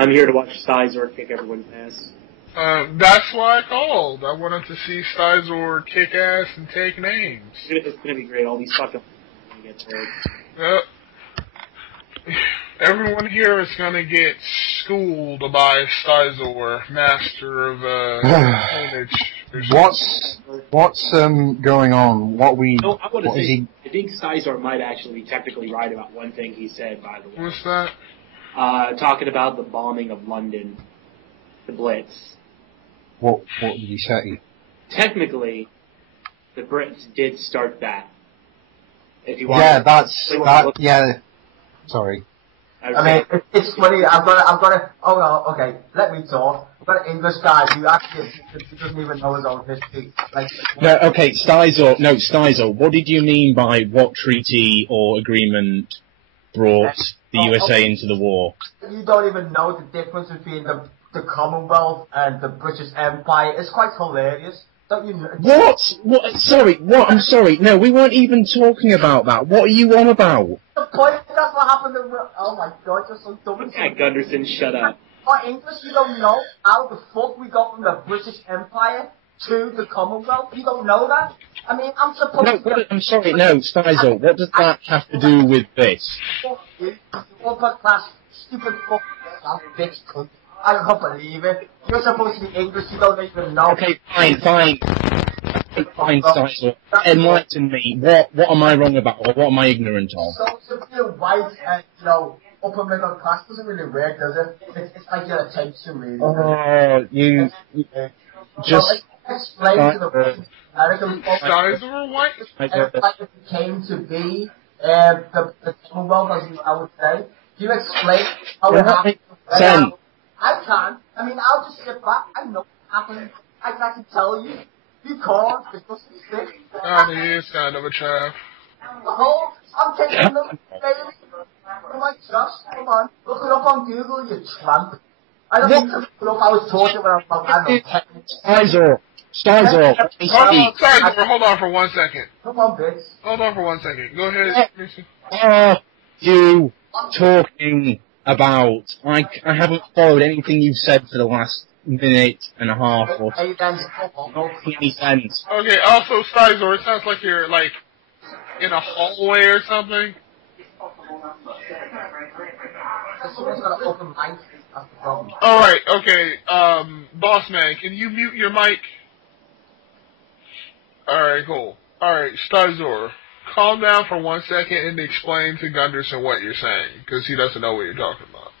I'm here to watch Styzor kick everyone's ass. That's why I called. I wanted to see Styzor kick ass and take names. It's gonna be great. All these fucking gets hurt. Yep. Everyone here is gonna get schooled by Styzor, master of What's going on? I think Styzor might actually be technically right about one thing he said, by the way. What's that? Talking about the bombing of London, the Blitz. What did he say? Technically, the Brits did start that. If you want. Yeah, Sorry. I mean, it's funny. I've got to. Oh well, okay. Let me talk. I've got an English guy who actually doesn't even know his own history. Styzor. What did you mean by what treaty or agreement brought the USA into the war? You don't even know the difference between the Commonwealth and the British Empire. It's quite hilarious. Don't you know? What? Sorry, what? I'm sorry. No, we weren't even talking about that. What are you on about? The point, that's what happened in... Oh my god, you're so dumb. Okay, Gunderson, shut up. For English, you don't know how the fuck we got from the British Empire to the Commonwealth? You don't know that? I mean, I'm supposed to... I'm sorry, no, Styzor, what does that have to do with this? You upper class, stupid fuck, bitch cunt. I can't believe it. You're supposed to be English, you don't even know. Okay, fine, Styzor. Enlighten me. What am I wrong about, or what am I ignorant of? So, to be white and, upper middle class doesn't really work, does it? It's like your attention, really. Oh, you just... Explain to the American folks... Styzor white? It came to be, the Commonwealth, as I would say. Do you explain how it happened? I can. I mean, I'll just sit back. I know what happened. I can actually tell you. You can't. It's just a stick. Oh, he is kind of a chaff. Oh, I'm taking them, baby. Oh my gosh, come on. Look it up on Google, you tramp. I don't need to look it up. I was talking when I was about, I don't know, Styzor. Hold on for 1 second. Come on, bitch. Hold on for 1 second. Go ahead, Mason. Are you talking about... I haven't followed anything you've said for the last minute and a half or so. Not any sense. Okay, also, Styzor, it sounds like you're, in a hallway or something. Alright, okay, boss man, can you mute your mic? Alright, cool. Alright, Styzor, calm down for 1 second and explain to Gunderson what you're saying, because he doesn't know what you're talking about.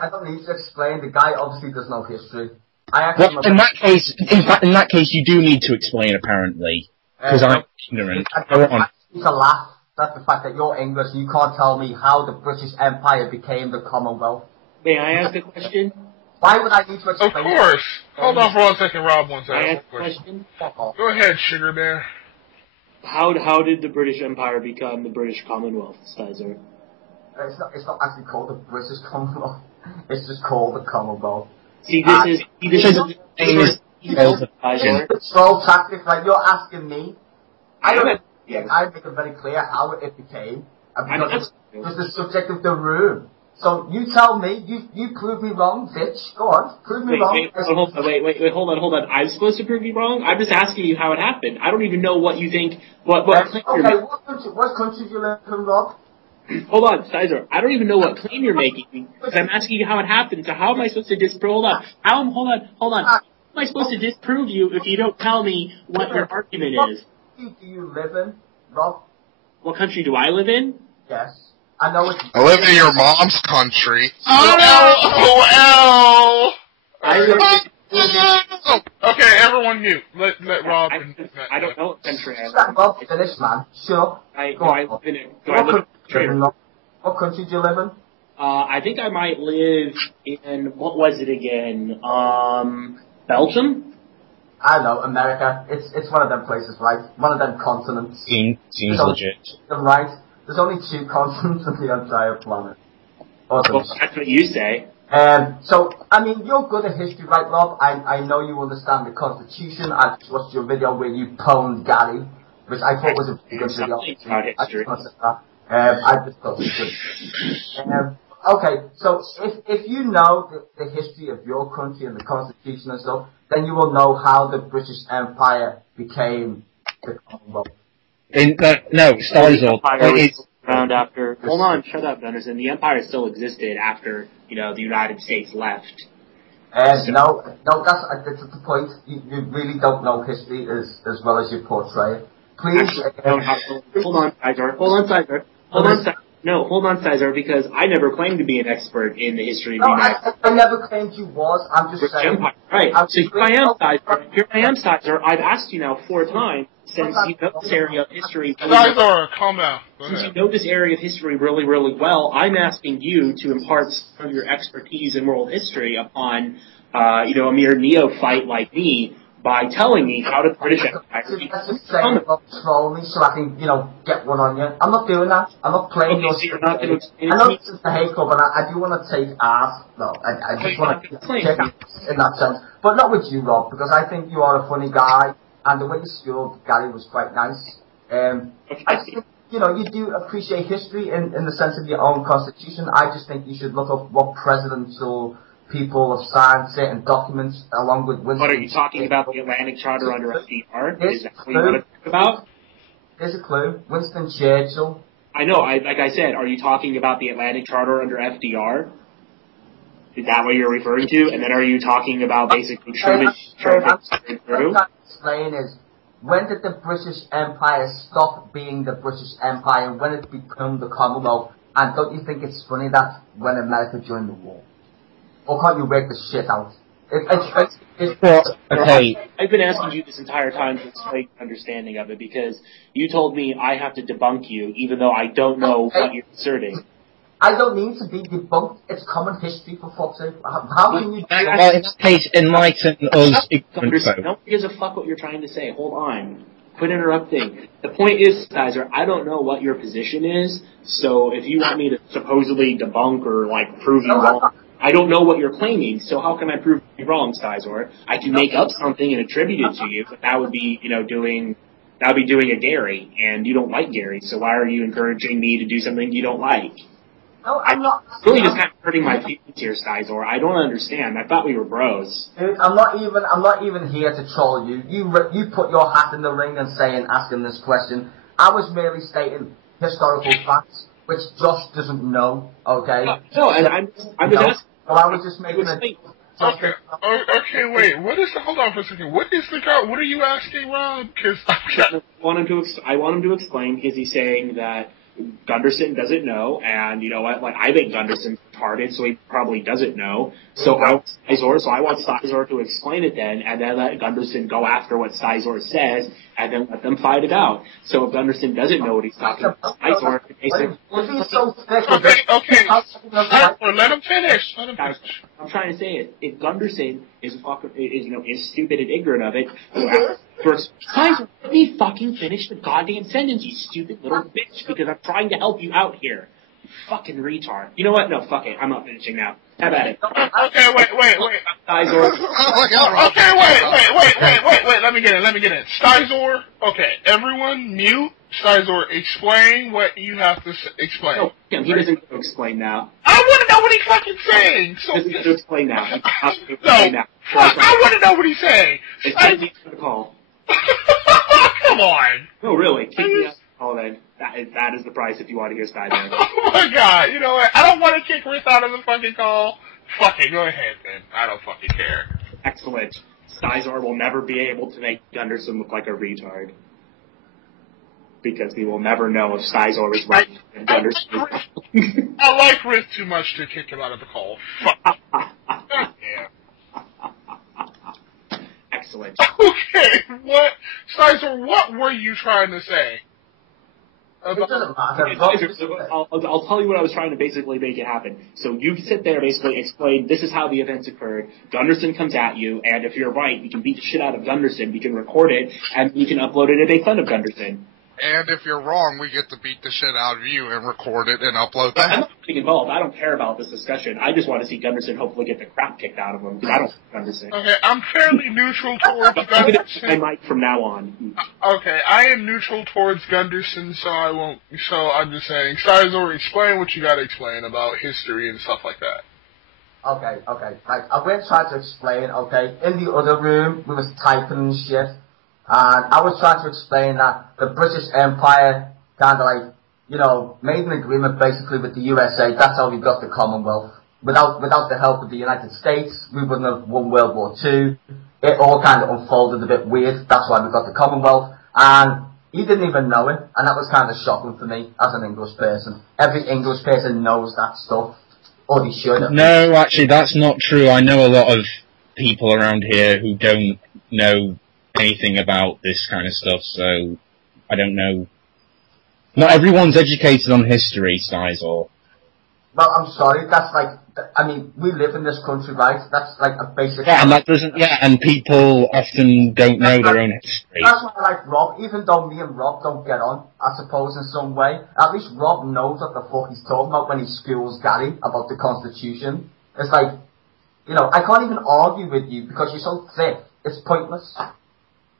I don't need to explain, the guy obviously does know history. In that case, you do need to explain, apparently, because I'm ignorant. Go on. I need to laugh. That's the fact that you're English and you can't tell me how the British Empire became the Commonwealth. May I ask a question? Why would I need to explain? Of course. Hold on for 1 second, Rob. 1 second. May I ask a question? Go ahead, Sugar Bear. How did the British Empire become the British Commonwealth, Styzor? It's not actually called the British Commonwealth. It's just called the Commonwealth. See, this is control tactics. Like you're asking me. I make it very clear how it became. Because it's the subject of the room. So you tell me, you prove me wrong, bitch. Go on, prove me wrong. Wait, hold on. I'm supposed to prove you wrong? I'm just asking you how it happened. I don't even know what you think. What country do you live in, Rob? Hold on, Styzor. I don't even know what claim you're making because I'm asking you how it happened. So how am I supposed to disprove? Hold on. How am I supposed to disprove you if you don't tell me what your argument is? What country do you live in, Rob? What country do I live in? Yes. I know it's... I live in your mom's country. Oh, okay, everyone mute. Let Rob... I don't know what country I live in. Rob, finish, man. Shut up. What country do you live in? I think I might live in... What was it again? Belgium? I know, America. It's one of them places, right? One of them continents. Seems legit. Right. There's only 2 continents on the entire planet. Awesome. Well, that's what you say. So, I mean, you're good at history, right, Rob? I know you understand the Constitution. I just watched your video where you pwned Gary, which I thought was a pretty good video. I just thought it was good. Okay, so if you know the history of your country and the Constitution and stuff, then you will know how the British Empire became the Commonwealth. No, Styzor. Around after. Hold on, shut up, Gunderson. The Empire still existed after the United States left. No, that's the point. You really don't know history as well as you portray it. Please. Hold on, Styzor. Hold on, Styzor, because I never claimed to be an expert in the history of the United States. I never claimed you was. I'm just saying. Empire. Right. So here I am, Styzor. I've asked you now 4 times since you know this area of history. Styzor, calm down. Since you know this area of history really, really well, I'm asking you to impart some of your expertise in world history upon, a mere neophyte like me by telling me how the British Empire became. Troll me so I can, get one on you. I'm not doing that. I'm not playing your so you're not going to explain I it know to me? this is the hate club, but I do want to take art. No, I just want to take art in that sense. But not with you, Rob, because I think you are a funny guy, and the way you schooled Gary was quite nice. I just think, you do appreciate history in the sense of your own constitution. I just think you should look up what presidents or people have signed certain documents along with Winston. What are you talking about? The Atlantic Charter under FDR? Is that what you want to talk about? Here's a clue. Winston Churchill. I know. Like I said, are you talking about the Atlantic Charter under FDR? Is that what you're referring to? And then are you talking about basically Truman? What I'm trying to explain is, when did the British Empire stop being the British Empire and when it became the Commonwealth? And don't you think it's funny that when America joined the war? Or can't you work the shit out? Okay. I've been asking you this entire time to explain your understanding of it because you told me I have to debunk you even though I don't know what you're asserting. I don't need to be debunked. It's common history for fuck's sake. How can you... Well, in that case, enlighten us. No one gives a fuck what you're trying to say. Hold on. Quit interrupting. The point is, Styzor, I don't know what your position is, so if you want me to supposedly debunk or, prove you wrong, I don't know what you're claiming, so how can I prove you wrong, Styzor? I can make up something and attribute it to you, but that would be, doing a Gary, and you don't like Gary, so why are you encouraging me to do something you don't like? No, I'm not. Really just kind of hurting my feelings here, Styzor. I don't understand. I thought we were bros. Dude, I'm not even here to troll you. You put your hat in the ring and asking this question. I was merely stating historical facts, which Josh doesn't know, okay? No, and I'm just asking. Well, I was just making a... Okay, wait. Hold on for a second. What are you asking, Rob? Because I want him to explain because he's saying that Gunderson doesn't know, and you know what? I think Gunderson's retarded, so he probably doesn't know. So I want Styzor to explain it then, and then let Gunderson go after what Styzor says, and then let them fight it out. So if Gunderson doesn't know what he's talking about, Styzor can basically... Okay. Let him finish. I'm trying to say it. If Gunderson is stupid and ignorant of it, first, Styzor, let me fucking finish the goddamn sentence, you stupid little bitch, because I'm trying to help you out here. You fucking retard. You know what? No, fuck it. I'm not finishing now. Have at it. Okay, wait. Styzor. Okay, wait. Let me get it. Styzor. Okay, everyone mute. Styzor, explain what you have to explain. No, he doesn't get to explain now. I want to know what he's fucking saying. He doesn't get to explain now. I want to know what he's saying. It's time to the call. Come on. No, really. Kick me out. Oh, then. That is the price if you want to hear Styzor. Oh my god, you know what? I don't want to kick Rick out of the fucking call. Fuck it, go ahead then. I don't fucking care. Excellent. Styzor will never be able to make Gunderson look like a retard. Because we will never know if Styzor is right and Gunderson is I like Rick too much to kick him out of the call. Fuck. Excellent. Okay, Styzor, what were you trying to say? It doesn't matter. I'll tell you what I was trying to basically make it happen. So you sit there, basically explain, this is how the events occurred. Gunderson comes at you, and if you're right, you can beat the shit out of Gunderson, you can record it, and you can upload it and make fun of Gunderson. And if you're wrong, we get to beat the shit out of you and record it and upload that. I'm not getting involved. I don't care about this discussion. I just want to see Gunderson hopefully get the crap kicked out of him, because I don't like Gunderson. Okay, I'm fairly neutral towards Gunderson. I might from now on. Okay, I am neutral towards Gunderson, so I won't. So I'm just saying, Styzor, explain what you got to explain about history and stuff like that. Okay. Like, I went trying to explain, okay, in the other room, we was typing and shit, and I was trying to explain that the British Empire kind of like, you know, made an agreement basically with the USA. That's how we got the Commonwealth. Without the help of the United States, we wouldn't have won World War II. It all kind of unfolded a bit weird. That's why we got the Commonwealth. And he didn't even know it, and that was kind of shocking for me as an English person. Every English person knows that stuff. Or they should have. No, actually, that's not true. I know a lot of people around here who don't know anything about this kind of stuff, so I don't know. Not everyone's educated on history, Styzor. Well, I'm sorry, that's like, I mean, we live in this country, right? That's like a basic... Yeah, and that doesn't, yeah, and people often don't know their own history. That's why I like Rob, even though me and Rob don't get on, I suppose, in some way. At least Rob knows what the fuck he's talking about when he schools Gary about the Constitution. It's like, you know, I can't even argue with you because you're so thick. It's pointless.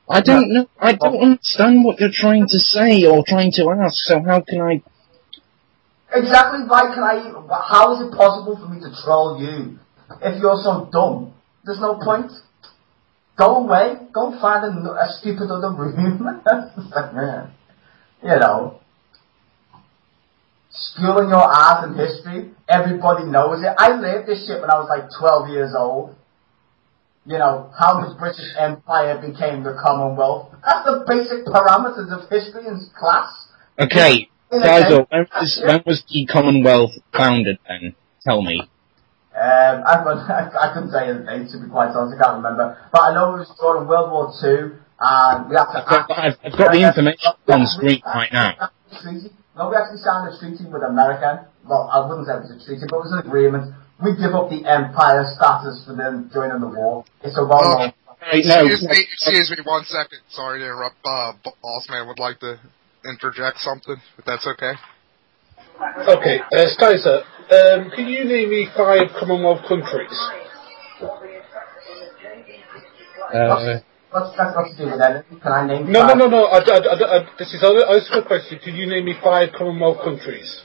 I don't know, I don't understand what you're trying to say or trying to ask, so how can I... Exactly, why can I, how is it possible for me to troll you? If you're so dumb, there's no point. Go away, go and find a stupid other room. You know. Schooling your ass in history, everybody knows it. I lived this shit when I was like 12 years old. You know, how the British Empire became the Commonwealth. That's the basic parameters of history in class. Okay, Styzor, when was the Commonwealth founded then? Tell me. I couldn't say his name, to be quite honest, I can't remember. But I know it was during in World War II, and we had to... I've got the information on screen right now. No, we actually signed a treaty with America. Well, I wouldn't say it was a treaty, but it was an agreement. We give up the empire status for them joining the war. It's a well-known... Excuse me 1 second. Sorry to interrupt. Boss man would like to interject something, if that's okay. Okay, Styzor, can you name me 5 Commonwealth countries? What's that got to do with that? Can I name No. five? This is a question. Can you name me 5 Commonwealth countries?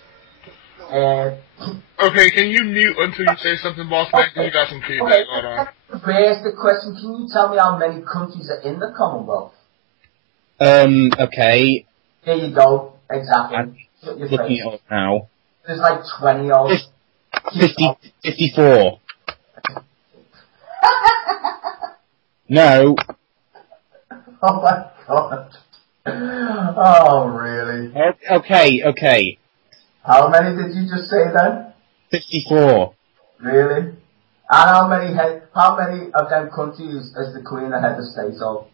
Okay, can you mute until you say something, boss man? Because you got some feedback going on. Raise the question. Can you tell me how many countries are in the Commonwealth? Okay. There you go. Exactly. I'm looking it up now. There's like 20 of 54. No. Oh my god. Oh, really? Okay. How many did you just say then? 54. Really? And how many of them countries is the Queen the head of state of?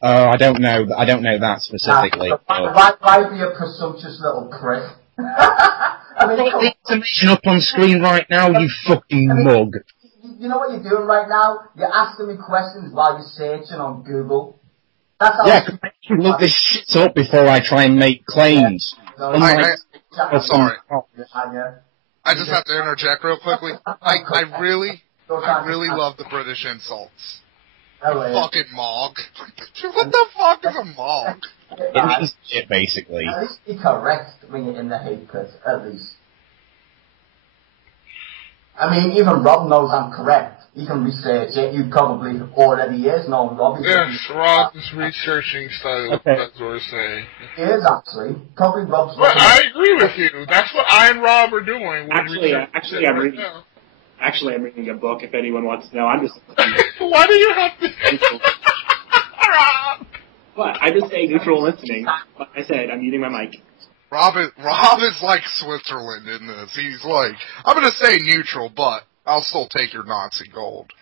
I don't know that specifically. Why be a presumptuous little prick? I mean, Put the information up on screen right now, you fucking mug. You know what you're doing right now? You're asking me questions while you're searching on Google. That's how you look this shit up before I try and make claims. I'm sorry. I just have to interject real quickly. I really love the British insults. Fucking Mog. What the fuck is a Mog? It means shit, basically. At least be correct when you're in the hate pit, at least. I mean, even Rob knows I'm correct. He can research it. You probably already is knowing Rob. Yes, Rob is researching style. Okay. That's what we're saying. He is, actually. Probably Rob's... Well, I agree with you. That's what I and Rob are doing. Actually, I'm reading a book, if anyone wants to know. I'm just... Why do you have to... Rob! What? I just say neutral listening. Like I said, I'm muting my mic. Rob is like Switzerland in this. He's like, I'm gonna say neutral, but I'll still take your Nazi gold.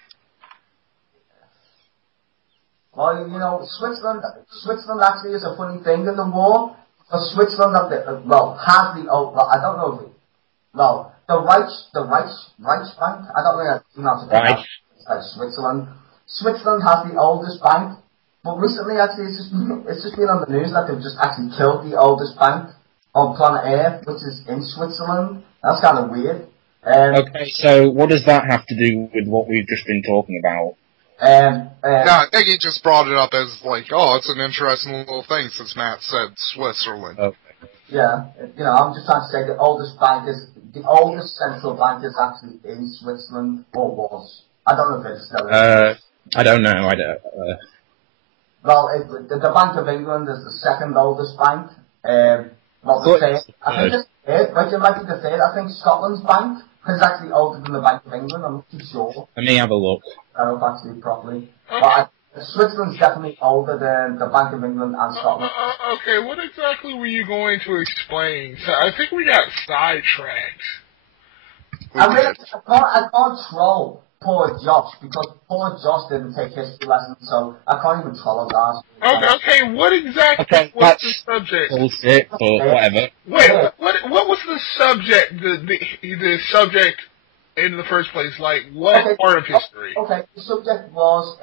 Well, you know, Switzerland actually is a funny thing in the war. So Switzerland, has the, I don't know if it, the Reichsbank, I don't know how to pronounce it. It's like Switzerland. Switzerland has the oldest bank. But recently, actually, it's just been on the news that they've just actually killed the oldest bank on planet Earth, which is in Switzerland. That's kind of weird. Okay, so what does that have to do with what we've just been talking about? No, I think he just brought it up as like, oh, it's an interesting little thing since Matt said Switzerland. Okay. Yeah, I'm just trying to say the oldest central bank is actually in Switzerland, or was. I don't know if it's still is. I don't know. Well, the Bank of England is the second oldest bank. The third. I think it's the third. Right, it might be the third. I think Scotland's bank is actually older than the Bank of England. I'm not too sure. Let me have a look. I don't know if actually properly. But Switzerland's definitely older than the Bank of England and Scotland. Okay, what exactly were you going to explain? So I think we got sidetracked. I can't troll poor Josh because poor Josh didn't take history lessons, so I can't even troll guys. Okay, what exactly was the subject? Bullshit, but whatever. Wait, what was the subject? The subject in the first place? Like, what part of history? Okay, the subject was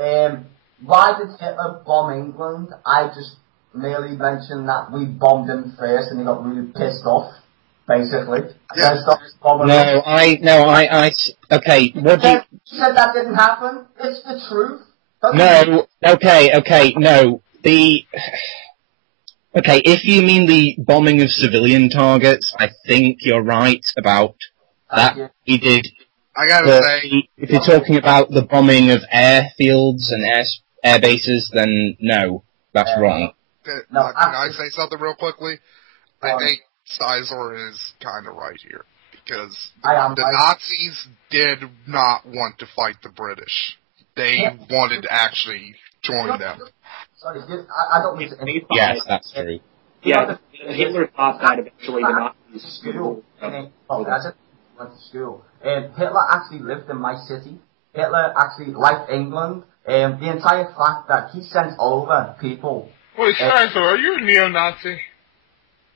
why did Hitler bomb England? I just merely mentioned that we bombed him first, and he got really pissed off. Basically, yeah. Okay. What do you said that didn't happen? It's the truth. Okay. No. If you mean the bombing of civilian targets, I think you're right about that. He did. I gotta say, if you're talking about the bombing of airfields and air bases, then no, that's wrong. Can I say something real quickly? I think Styzor is kind of right here, because the Nazis did not want to fight the British. They wanted to actually join them. Sorry, I don't mean to... Yes, that's true. Yeah, Hitler thought that eventually the Nazis... Went to school. Hitler actually lived in my city. Hitler actually liked England. The entire fact that he sent over people... Wait, Styzor, are you a neo-Nazi?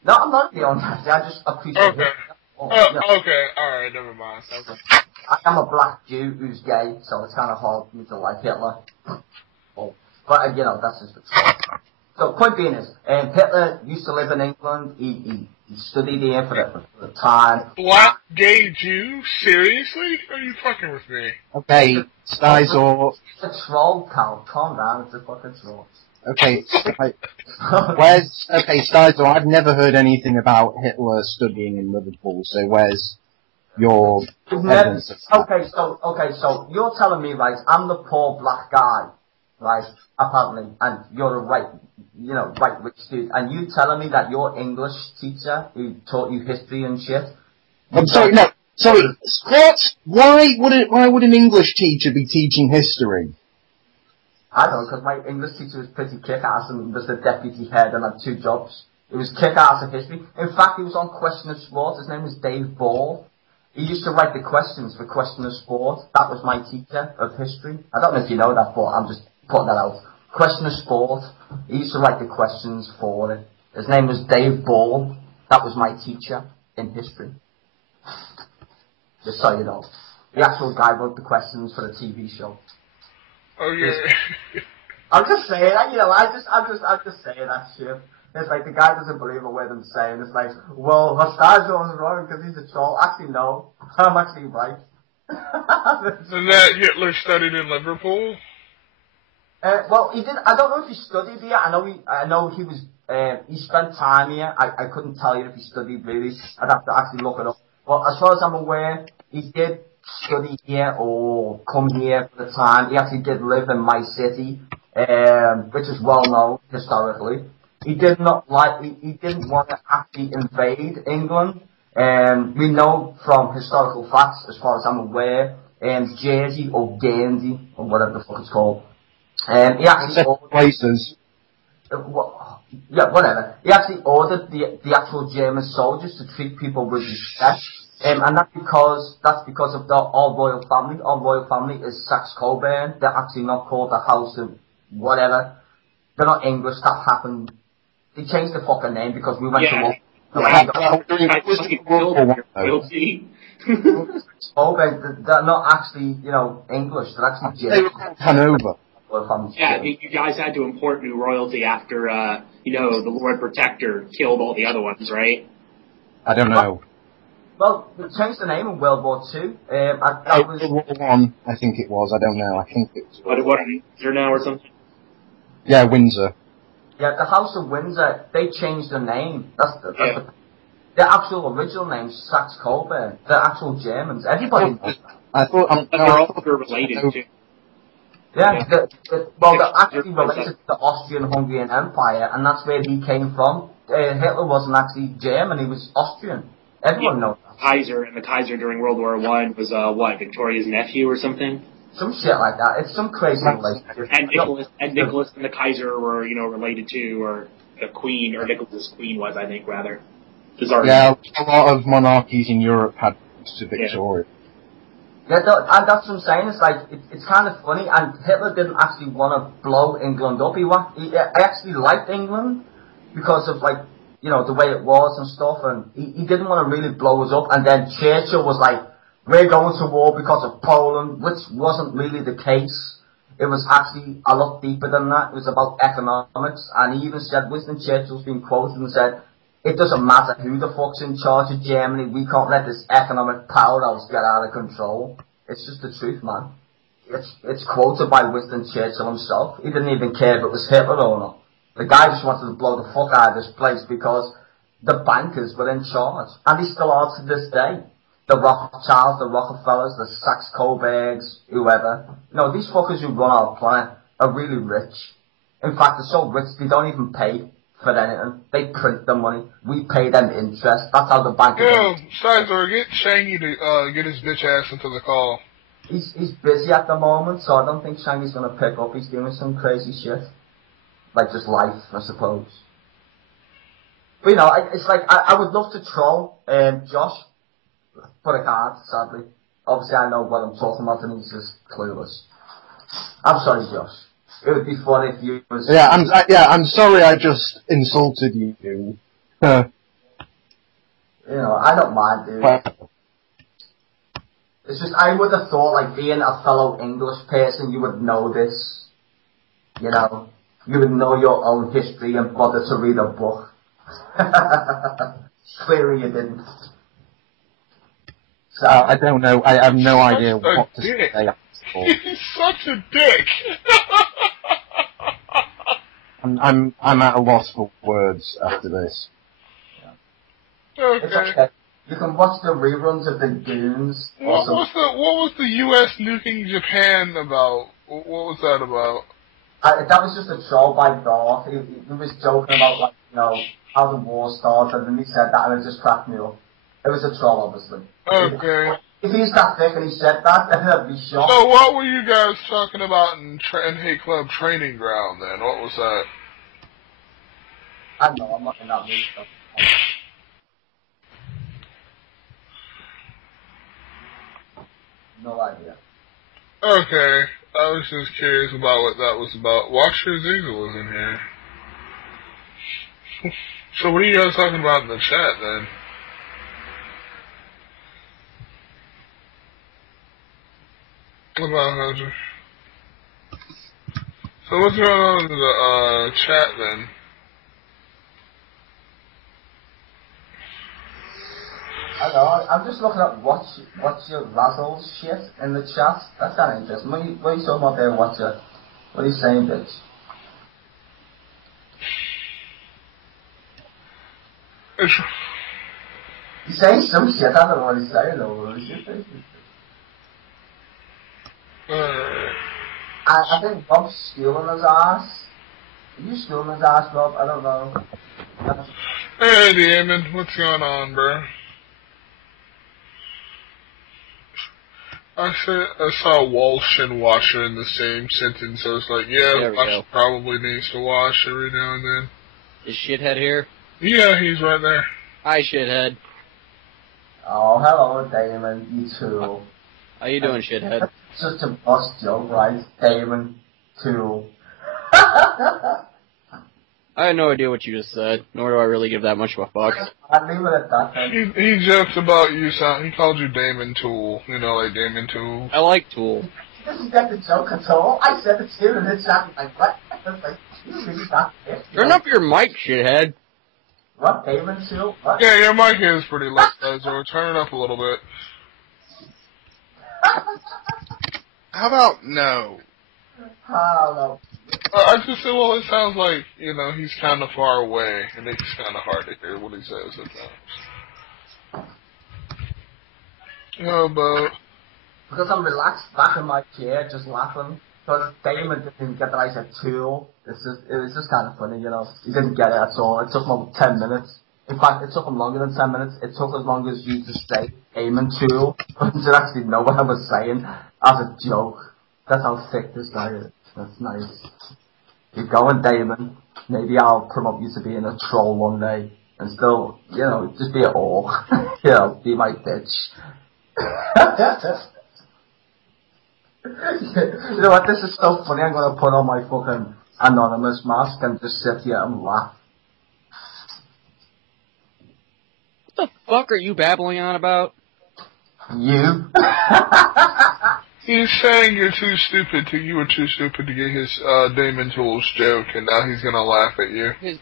No, I'm not a neo-Nazi. I just appreciate it. Okay, alright, never mind. Okay. I am a black Jew who's gay, so it's kind of hard for me to like Hitler. But, that's just the truth. So, point being is, Hitler used to live in England. He studied here for the time. Black gay Jew? Seriously? Are you fucking with me? Okay, Styzor. It's a troll, Cal. Calm down, it's a fucking troll. Okay, Styzor, I've never heard anything about Hitler studying in Liverpool, so where's your evidence of that? Okay, so you're telling me, right, I'm the poor black guy, right, apparently, and you're a white rich dude, and you telling me that your English teacher who taught you history and shit... I'm sorry, no, sorry, what? Why would an English teacher be teaching history? I don't know, because my English teacher was pretty kick-ass and was the deputy head and had 2 jobs. It was kick-ass of history. In fact, he was on Question of Sport. His name was Dave Ball. He used to write the questions for Question of Sport. That was my teacher of history. I don't know if you know that, but I'm just putting that out. Question of Sport. He used to write the questions for it. His name was Dave Ball. That was my teacher in history. Just so you know. The actual guy wrote the questions for the TV show. Oh yeah. I'm just saying, I'm just saying that shit. It's like the guy doesn't believe a word I'm saying. It's like, well, Styzor was wrong because he's a troll. Actually, no, I'm actually right. And that Hitler studied in Liverpool? Well, he did. I don't know if he studied here. I know he was. He spent time here. I couldn't tell you if he studied really. I'd have to actually look it up. But as far as I'm aware, he did study here or come here for the time. He actually did live in my city, which is well known historically. He didn't want to actually invade England. We know from historical facts, as far as I'm aware, Jersey or Guernsey or whatever the fuck it's called. He actually ordered places. Whatever. He actually ordered the actual German soldiers to treat people with respect. And that's because of our royal family. Our royal family is Saxe-Coburn. They're actually not called the House of whatever. They're not English. That happened. They changed the fucking name because we went to war. They're not actually, English. They're actually German. They were called Hanover. Yeah, you guys had to import new royalty after, the Lord Protector killed all the other ones, right? I don't know. Well, they changed the name in World War II. World War One, I think it was. I don't know. I think it was. What are Windsor now or something? Yeah, Windsor. Yeah, the House of Windsor, they changed the name. The actual original name, Saxe-Coburg. The actual Germans. Everybody knows that. I thought... they're all related, too. Yeah, they're actually related to the Austrian-Hungarian Empire, and that's where he came from. Hitler wasn't actually German, he was Austrian. Everyone knows that. The Kaiser during World War I was, Victoria's nephew or something? Some shit like that. It's some crazy relationship. And Nicholas and the Kaiser were, related to, or the Queen, or Nicholas's Queen was, I think, rather. Yeah, a lot of monarchies in Europe had to Victoria. Yeah, and that's what I'm saying. It's like, it's kind of funny, and Hitler didn't actually want to blow England up. He actually liked England because of, the way it was and stuff, and he didn't want to really blow us up. And then Churchill was like, we're going to war because of Poland, which wasn't really the case. It was actually a lot deeper than that. It was about economics, and he even said, Winston Churchill's been quoted and said, it doesn't matter who the fuck's in charge of Germany, we can't let this economic powerhouse get out of control. It's just the truth, man. It's quoted by Winston Churchill himself. He didn't even care if it was Hitler or not. The guy just wanted to blow the fuck out of this place because the bankers were in charge. And they still are to this day. The Rothschilds, the Rockefellers, the Saxe-Coburgs, whoever. These fuckers who run our planet are really rich. In fact, they're so rich they don't even pay for anything. They print the money. We pay them interest. That's how the bankers... Yo, Styzor, get Shangy to get his bitch ass into the call. He's busy at the moment, so I don't think Shangy's gonna pick up. He's doing some crazy shit. Like just life, I suppose. But it's like, I would love to troll Josh, but I can't, sadly. Obviously I know what I'm talking about and he's just clueless. I'm sorry, Josh. It would be funny if you was... I'm sorry I just insulted you. I don't mind, dude. It's just, I would have thought, being a fellow English person, you would know this. You would know your own history and bother to read a book. Clearly you didn't. So, I don't know. I have no idea what to say. He's such a dick. I'm at a loss for words after this. Yeah. Okay. It's okay. You can watch the reruns of the Goons. What was the U.S. nuking Japan about? What was that about? That was just a troll by Darth. He was joking about, how the war started, and he said that, and it just cracked me up. It was a troll, obviously. Okay. If he's that thick and he said that, then I'd be shocked. So what were you guys talking about in Hate Club Training Ground, then? What was that? I don't know, I'm not in that mood. No idea. Okay. I was just curious about what that was about. Washer Ziegler was in here. So what are you guys talking about in the chat, then? About Roger. So what's going on in the chat, then? I don't know, I'm just looking at what's your Razzles shit in the chat. That's kind of interesting. What are you talking about there, what are you saying, bitch? He's saying some shit, I don't know what he's saying though. I think Bob's stealing his ass. Are you stealing his ass, Bob? I don't know. Hey, Damon, what's going on, bro? I saw Walsh and Washer in the same sentence. I was like, yeah, Walsh probably needs to wash every now and then. Is Shithead here? Yeah, he's right there. Hi, Shithead. Oh, hello, Damon, you too. How you doing, Shithead? Such a boss joke, right? Damon, too. I had no idea what you just said, nor do I really give that much of a fuck. I'd leave it at that then. He jokes about you, he called you Damon Tool, like Damon Tool. I like Tool. doesn't get the joke at all. I said it to him and it sounded like, what? I was like, you really got it. Turn up your mic, shithead. What, Damon too? What? Yeah, your mic is pretty low, so turn it up a little bit. How about no? Hello. I just said, well, it sounds like, he's kind of far away, and it's kind of hard to hear what he says sometimes. How about... Because I'm relaxed back in my chair, just laughing. Because Damon didn't get that I said tool. It was just kind of funny, He didn't get it at all. It took him about 10 minutes. In fact, it took him longer than 10 minutes. It took as long as you to say Damon tool, but to actually know what I was saying as a joke. That's how thick this guy is. That's nice. Keep going, Damon. Maybe I'll promote you to being a troll one day. And still, just be an orc. Be my bitch. You know what, this is so funny, I'm gonna put on my fucking anonymous mask and just sit here and laugh. What the fuck are you babbling on about? You? He's saying you were too stupid to get his Damon Tools joke, and now he's gonna laugh at you. You're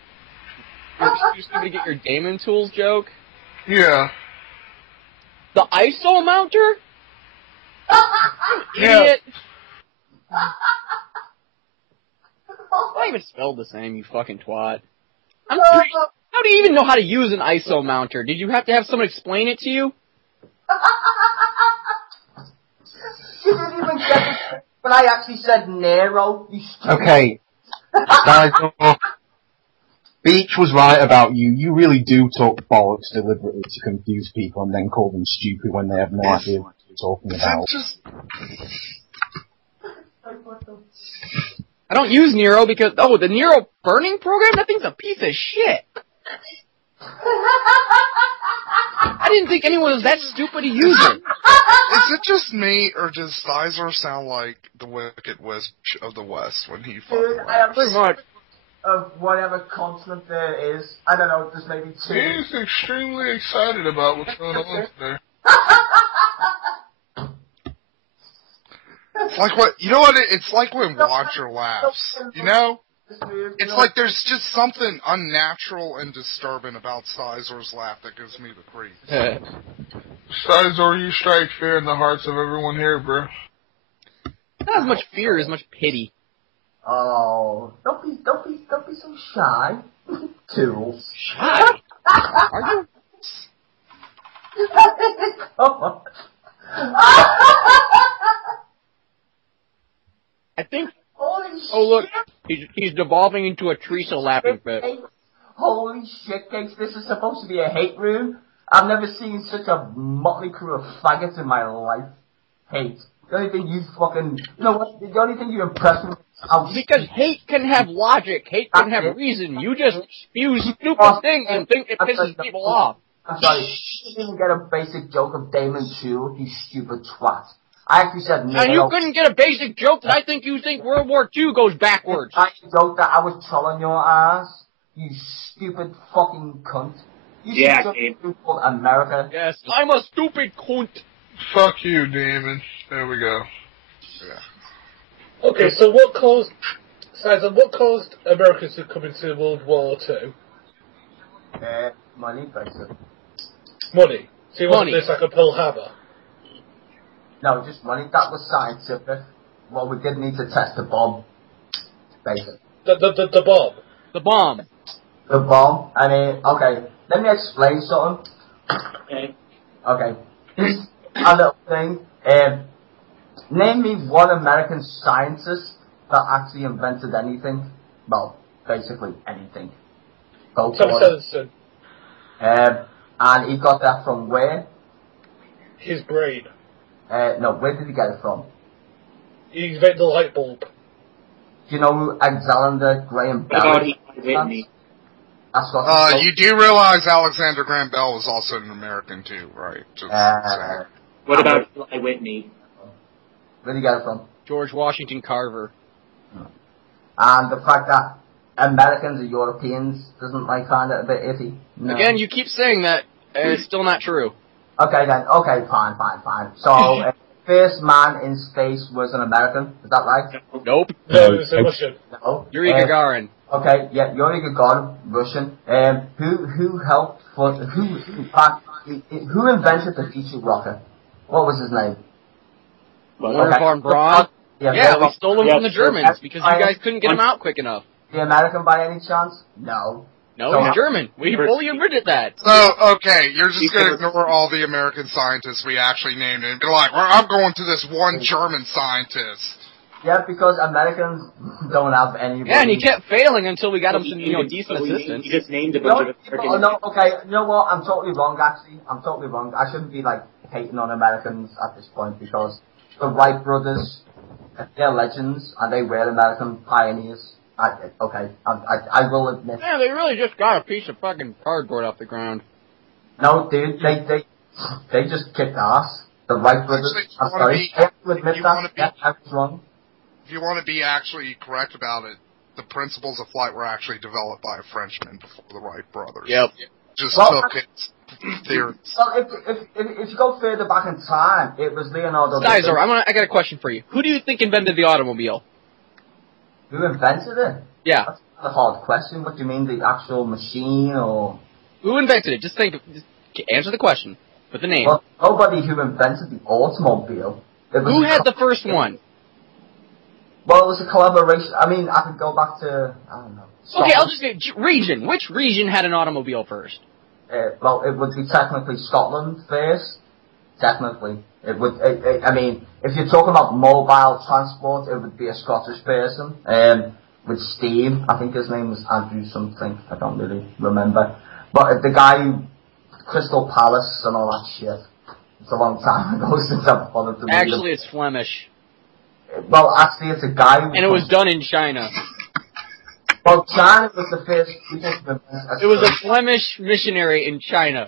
too stupid to get your Damon Tools joke? Yeah. The ISO mounter? Yeah. Idiot! It's not even spelled the same, you fucking twat. How do you even know how to use an ISO mounter? Did you have to have someone explain it to you? You didn't even get it when I actually said Nero, you stupid. Okay. Styzor, Beach was right about you. You really do talk bollocks deliberately to confuse people and then call them stupid when they have no idea what you're talking about. I don't use Nero because, the Nero burning program? That thing's a piece of shit. I didn't think anyone was that stupid to use it. Is it just me, or does Styzor sound like the Wicked Witch of the West when he fucking laughs? Pretty much. Of whatever continent there is. I don't know, there's maybe 2. He's extremely excited about what's going on today. It's like it's like when Watcher laughs, It's like there's just something unnatural and disturbing about Styzor's laugh that gives me the creeps. Styzor, you strike fear in the hearts of everyone here, bro. Not as much fear as much pity. Oh, don't be so shy. Tools. Shy? Are you? I think. Holy oh look, shit. he's devolving into a Teresa laughing fit. Holy shit, cakes! This is supposed to be a hate room. I've never seen such a motley crew of faggots in my life. Hate. The only thing you fucking, the only thing you impress me with is because hate can have logic, hate can have reason. You just spew stupid things and think it pisses people off. I'm sorry, you didn't get a basic joke of Damon too, you stupid twat. I actually said no. And you couldn't get a basic joke that I think you think World War II goes backwards. I joke that I was trolling your ass, you stupid fucking cunt. You should called America. Yes, I'm a stupid cunt. Fuck you, Damon. There we go. Yeah. Okay, so what caused Americans to come into World War II? Money, basically. Money. So it wasn't this like a Pearl Harbor? No, just money. That was scientific. Well, we did need to test the bomb. Basically. The bomb? The bomb. The bomb. I mean, okay, let me explain something. Okay. Here's a little thing. Name me one American scientist that actually invented anything. Well, basically anything. Thomas Edison. And he got that from where? His brain. No, where did he get it from? He invented the light bulb. Do you know who Alexander Graham Bell is? You do realize Alexander Graham Bell was also an American too, right? What about Eli Whitney? Where did he get it from? George Washington Carver. And the fact that Americans or Europeans doesn't like kind of a bit iffy. No. Again, you keep saying that, and it's still not true. Okay then, okay, fine. So, first man in space was an American. Is that right? Nope. No, it's a Russian. No. Yuri Gagarin. Okay, yeah, Yuri Gagarin, Russian. Who helped for who invented the future rocket? What was his name? Wernher von Braun. Yeah, we stole him from the Germans because you guys couldn't get him out quick enough. The American by any chance? No. No, he's German. We fully admitted that. So, okay, you're just going to ignore all the American scientists we actually named and be like, well, I'm going to this one German scientist. Yeah, because Americans don't have any. Yeah, and he kept failing until we got him some, decent assistance. He just named a bunch of American. No, okay, you know what? I'm totally wrong, actually. I'm totally wrong. I shouldn't be, hating on Americans at this point because the Wright brothers, they're legends, and they were American pioneers. I will admit. Yeah, they really just got a piece of fucking cardboard off the ground. No, dude, they just kicked ass. The Wright brothers. I'm sorry. I have to admit that I was wrong. If you want to be actually correct about it, the principles of flight were actually developed by a Frenchman before the Wright brothers. Yep. Just took its theories. Well, if you go further back in time, it was Leonardo. Styzor, I got a question for you. Who do you think invented the automobile? Who invented it? Yeah. That's a hard question. What do you mean, the actual machine, or? Who invented it? Just answer the question. With the name. Well, nobody who invented the automobile. Who had the first one? Well, it was a collaboration. I mean, I could go back to, I don't know. Scotland. Okay, I'll just say region. Which region had an automobile first? Well, it would be technically Scotland first. Technically. It would, I mean, if you're talking about mobile transport, it would be a Scottish person. With Steve, I think his name was Andrew something. I don't really remember. But the guy who, Crystal Palace and all that shit. It's a long time ago since I've bothered to read Actually, it's Flemish. Well, actually, it's a guy who... And it was done in China. Well, China was the first... It was a Flemish missionary in China.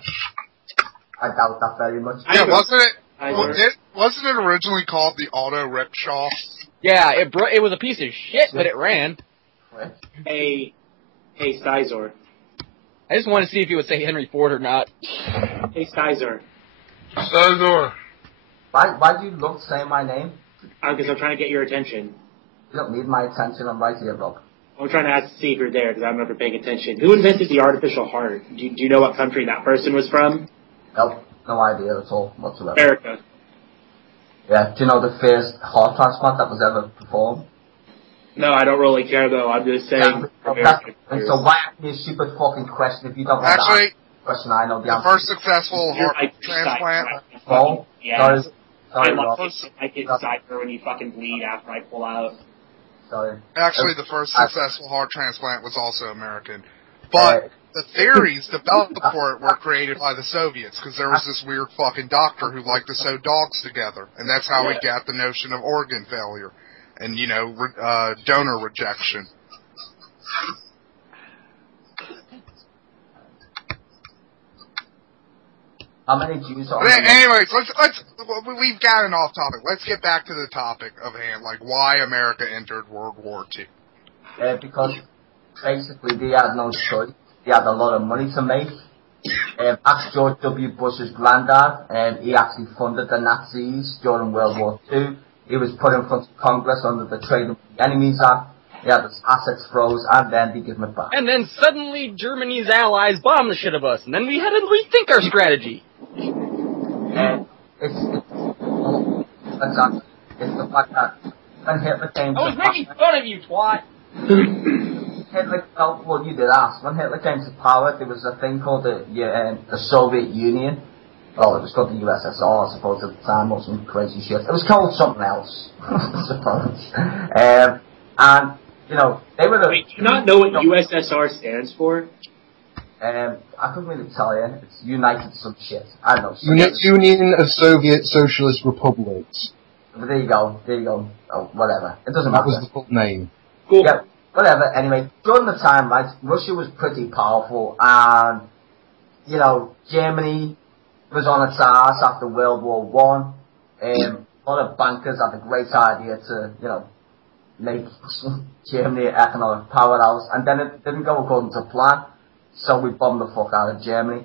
I doubt that very much. Yeah, wasn't it originally called the auto rickshaw? Yeah, it was a piece of shit, but it ran. Hey, Styzor. I just wanted to see if you would say Henry Ford or not. Hey, Styzor. Styzor. Why do you love saying my name? Because I'm trying to get your attention. You don't need my attention, I'm right here, Rob. I'm trying to ask to see if you're there, because I'm never paying attention. Who invented the artificial heart? Do you know what country that person was from? Nope, no idea at all, whatsoever. America. Yeah, do you know the first heart transplant that was ever performed? No, I don't really care, though. I'm just saying... And so why ask me a stupid fucking question if you don't want to ask the question I know the answer? The first successful heart transplant... Oh, yeah. Sorry, I get Styzor when you fucking bleed after I pull out. Sorry. Actually, the first successful heart transplant was also American. But the theories developed for it were created by the Soviets, because there was this weird fucking doctor who liked to sew dogs together. And that's how we got the notion of organ failure. And, donor rejection. How many Jews are... Anyways, we've gotten off topic. Let's get back to the topic of hand, like why America entered World War II. Because basically they had no choice. They had a lot of money to make. Ask George W. Bush's granddad, he actually funded the Nazis during World War II. He was put in front of Congress under the Trade with the Enemies Act. He had his assets froze, and then they give them back. And then suddenly Germany's allies bombed the shit of us, and then we had to rethink our strategy. It's the fact that when Hitler came to... I was making fun of you, twat! Well, you did ask. When Hitler came to power, there was a thing called the Soviet Union. Well, it was called the USSR, I suppose, at the time, or some crazy shit. It was called something else, I suppose. And, they were the... Wait, do you not know what USSR stands for? I couldn't really tell you. It's United some shit. I don't know. Union of Soviet Socialist Republics. But there you go. Oh, whatever. It doesn't matter. That was the full name. Cool. Yeah, whatever. Anyway, during the time, Russia was pretty powerful, and, Germany was on its ass after World War One. A lot of bankers had a great idea to, make Germany an economic powerhouse, and then it didn't go according to plan, so we bombed the fuck out of Germany.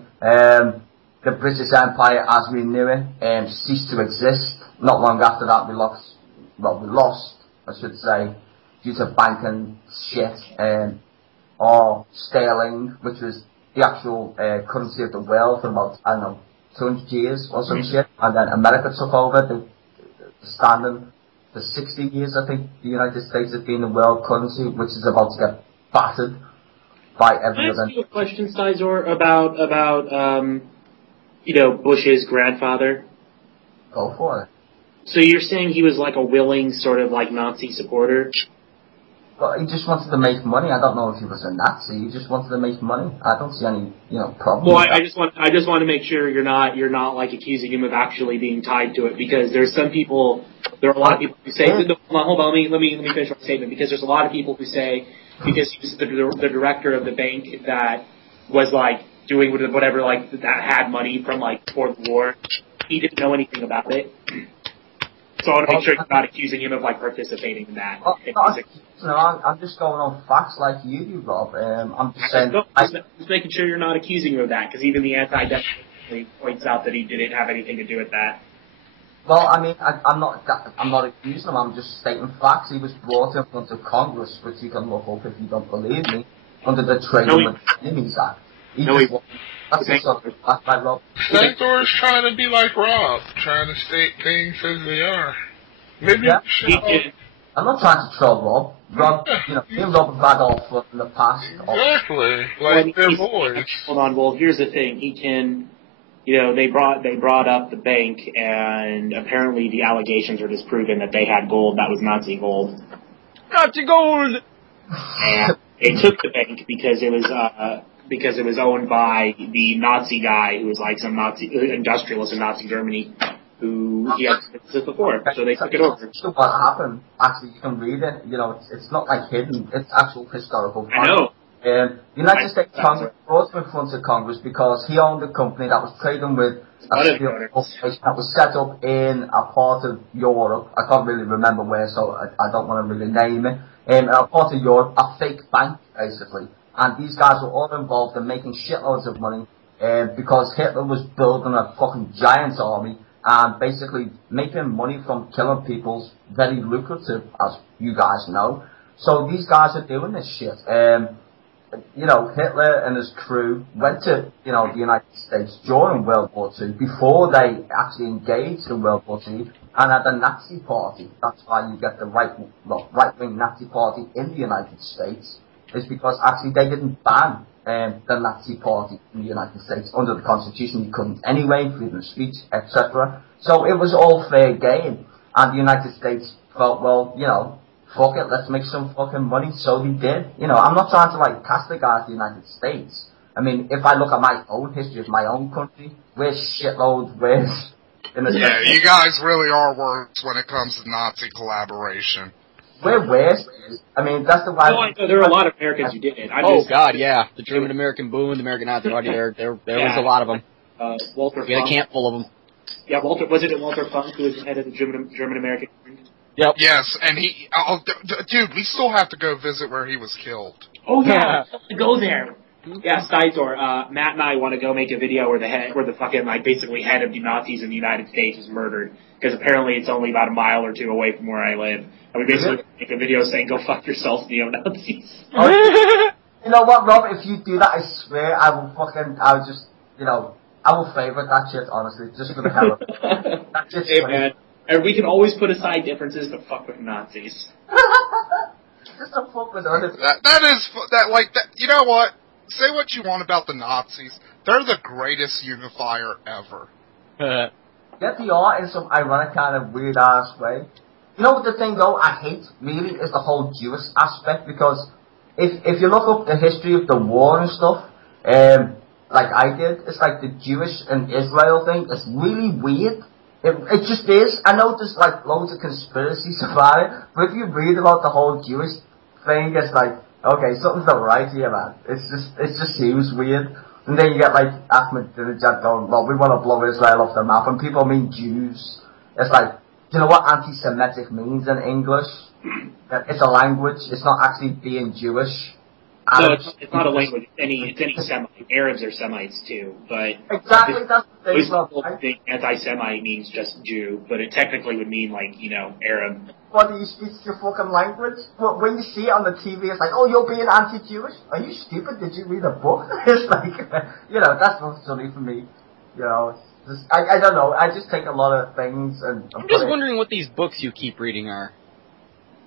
the British Empire as we knew it ceased to exist. Not long after that, we lost, I should say, due to banking shit, or sterling, which was the actual currency of the world for about, 200 years or some shit. And then America took over the standing for 60 years, I think. The United States has been the world currency, which is about to get battered by every other. Can I ask you a question, Styzor, about Bush's grandfather? Go for it. So you're saying he was like a willing sort of like Nazi supporter? Well, he just wanted to make money. I don't know if he was a Nazi. He just wanted to make money. I don't see any, problem. Well, with that. I just want to make sure you're not like accusing him of actually being tied to it, because there are a lot of people who say, hold on, let me finish my statement, because there's a lot of people who say, because he was the director of the bank that was like doing whatever like that had money from like before the war, he didn't know anything about it. So I want to make sure you're not accusing him of like participating in that. I'm just going on facts like you do, Rob. I'm just saying. Just making sure you're not accusing him of that, because even the anti-death points out that he didn't have anything to do with that. Well, I mean, I'm not accusing him. I'm just stating facts. He was brought in front of Congress, which you can look up if you don't believe me, under the Trading with Enemies Act. That's the sort of fact by Rob. Styzor is trying to be like Rob, trying to state things as they are. Maybe I'm not trying to troll Rob. Rob, me and Rob have had all fun in the past. Exactly, like they're boys. Hold on, well, here's the thing. He can, they brought up the bank, and apparently the allegations were disproven that they had gold that was Nazi gold. Nazi gold! And they took the bank because it was owned by the Nazi guy who was like some Nazi industrialist in Nazi Germany who he had business before, so they took it over. So what happened? Actually, you can read it. It's not like hidden. It's actual historical fact. I know. The United States Congress brought him in front of Congress because he owned a company that was trading with a steel corporation that was set up in a part of Europe. I can't really remember where, so I don't want to really name it. In a part of Europe, a fake bank, basically. And these guys were all involved in making shitloads of money because Hitler was building a fucking giant army and basically making money from killing people's very lucrative, as you guys know. So these guys are doing this shit. Hitler and his crew went to, the United States during World War II, before they actually engaged in World War II, and had a Nazi party. That's why you get the right-wing Nazi party in the United States, is because actually they didn't ban the Nazi party in the United States. Under the Constitution, you couldn't anyway, freedom of speech, etc. So it was all fair game. And the United States felt, well, fuck it, let's make some fucking money. So they did. I'm not trying to castigize the United States. I mean, if I look at my own history of my own country, we're shitloads worse. Yeah, you guys really are worse when it comes to Nazi collaboration. We're worse. I mean, that's the why. Oh, I know there are a lot of Americans who did it. God, yeah. The German-American Boon, the American Nazi Party, there was a lot of them. Walter We had a Funk. camp full of them. Yeah, was it Walter Funk who was the head of the German-American? Yep. Yes, and dude, we still have to go visit where he was killed. Oh yeah, go there. Yeah, Styzor, Matt and I want to go make a video where the fucking basically head of the Nazis in the United States is murdered, because apparently it's only about a mile or two away from where I live. And we basically make a video saying, "Go fuck yourself, neo-Nazis." You know what, Rob? If you do that, I swear I will favorite that shit, honestly, just for the hell of it. That shit's funny. Man. And we can always put aside differences to fuck with Nazis. Just to fuck with others. You know what? Say what you want about the Nazis. They're the greatest unifier ever. Yeah, they are in some ironic kind of weird ass way. You know what the thing though I hate really is the whole Jewish aspect, because if you look up the history of the war and stuff, like I did, it's like the Jewish and Israel thing is really weird. It just is. I know there's loads of conspiracies about it, but if you read about the whole Jewish thing, it's like, okay, something's not right here, man. It just seems weird. And then you get Ahmadinejad going, well, we want to blow Israel off the map, and people mean Jews. It's like, do you know what anti-Semitic means in English? It's a language. It's not actually being Jewish. No, it's not a language. It's any Semite. Arabs are Semites too, but exactly that's the most thing. Rob, people think anti-Semite means just Jew, but it technically would mean like Arab. What do you speak your fucking language? But when you see it on the TV, it's like, oh, you're being anti-Jewish? Are you stupid? Did you read a book? It's like, that's not silly for me. I don't know. I just take a lot of things and... I'm just wondering what these books you keep reading are.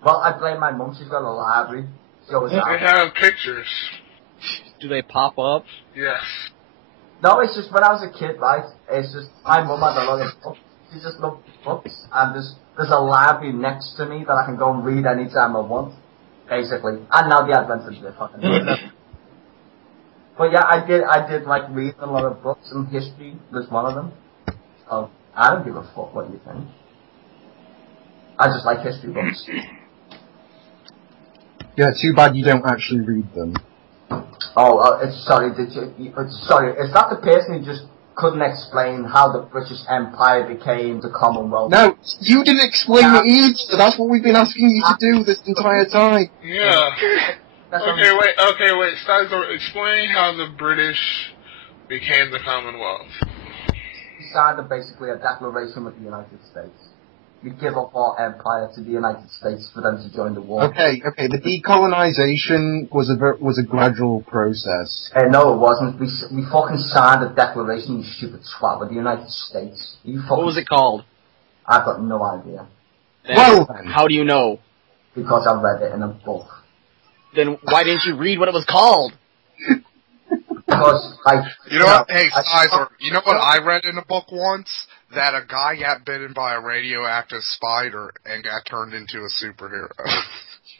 Well, I blame my mum. She's got a library. She always They have pictures. Do they pop up? Yes. No, it's just when I was a kid, right? It's just my mum had a lot of books. She just loved books, and there's a library next to me that I can go and read anytime I want, basically. And now the advent of the fucking But yeah, I did like read a lot of books, and history was one of them. So I don't give a fuck what you think. I just like history books. Yeah, too bad you don't actually read them. Sorry, is that the person who just couldn't explain how the British Empire became the Commonwealth? No, you didn't explain it either. That's what we've been asking you to do this entire time. Yeah. Okay, wait. Styzor, explain how the British became the Commonwealth. We signed basically a declaration with the United States. We give up our empire to the United States for them to join the war. Okay. The decolonization was a gradual process. No, it wasn't. We fucking signed a declaration, you stupid twat, with the United States. What was it called? I've got no idea. Then, how do you know? Because I read it in a book. Then why didn't you read what it was called? Because You know what? Hey, Styzor, you know what I read in a book once? That a guy got bitten by a radioactive spider and got turned into a superhero.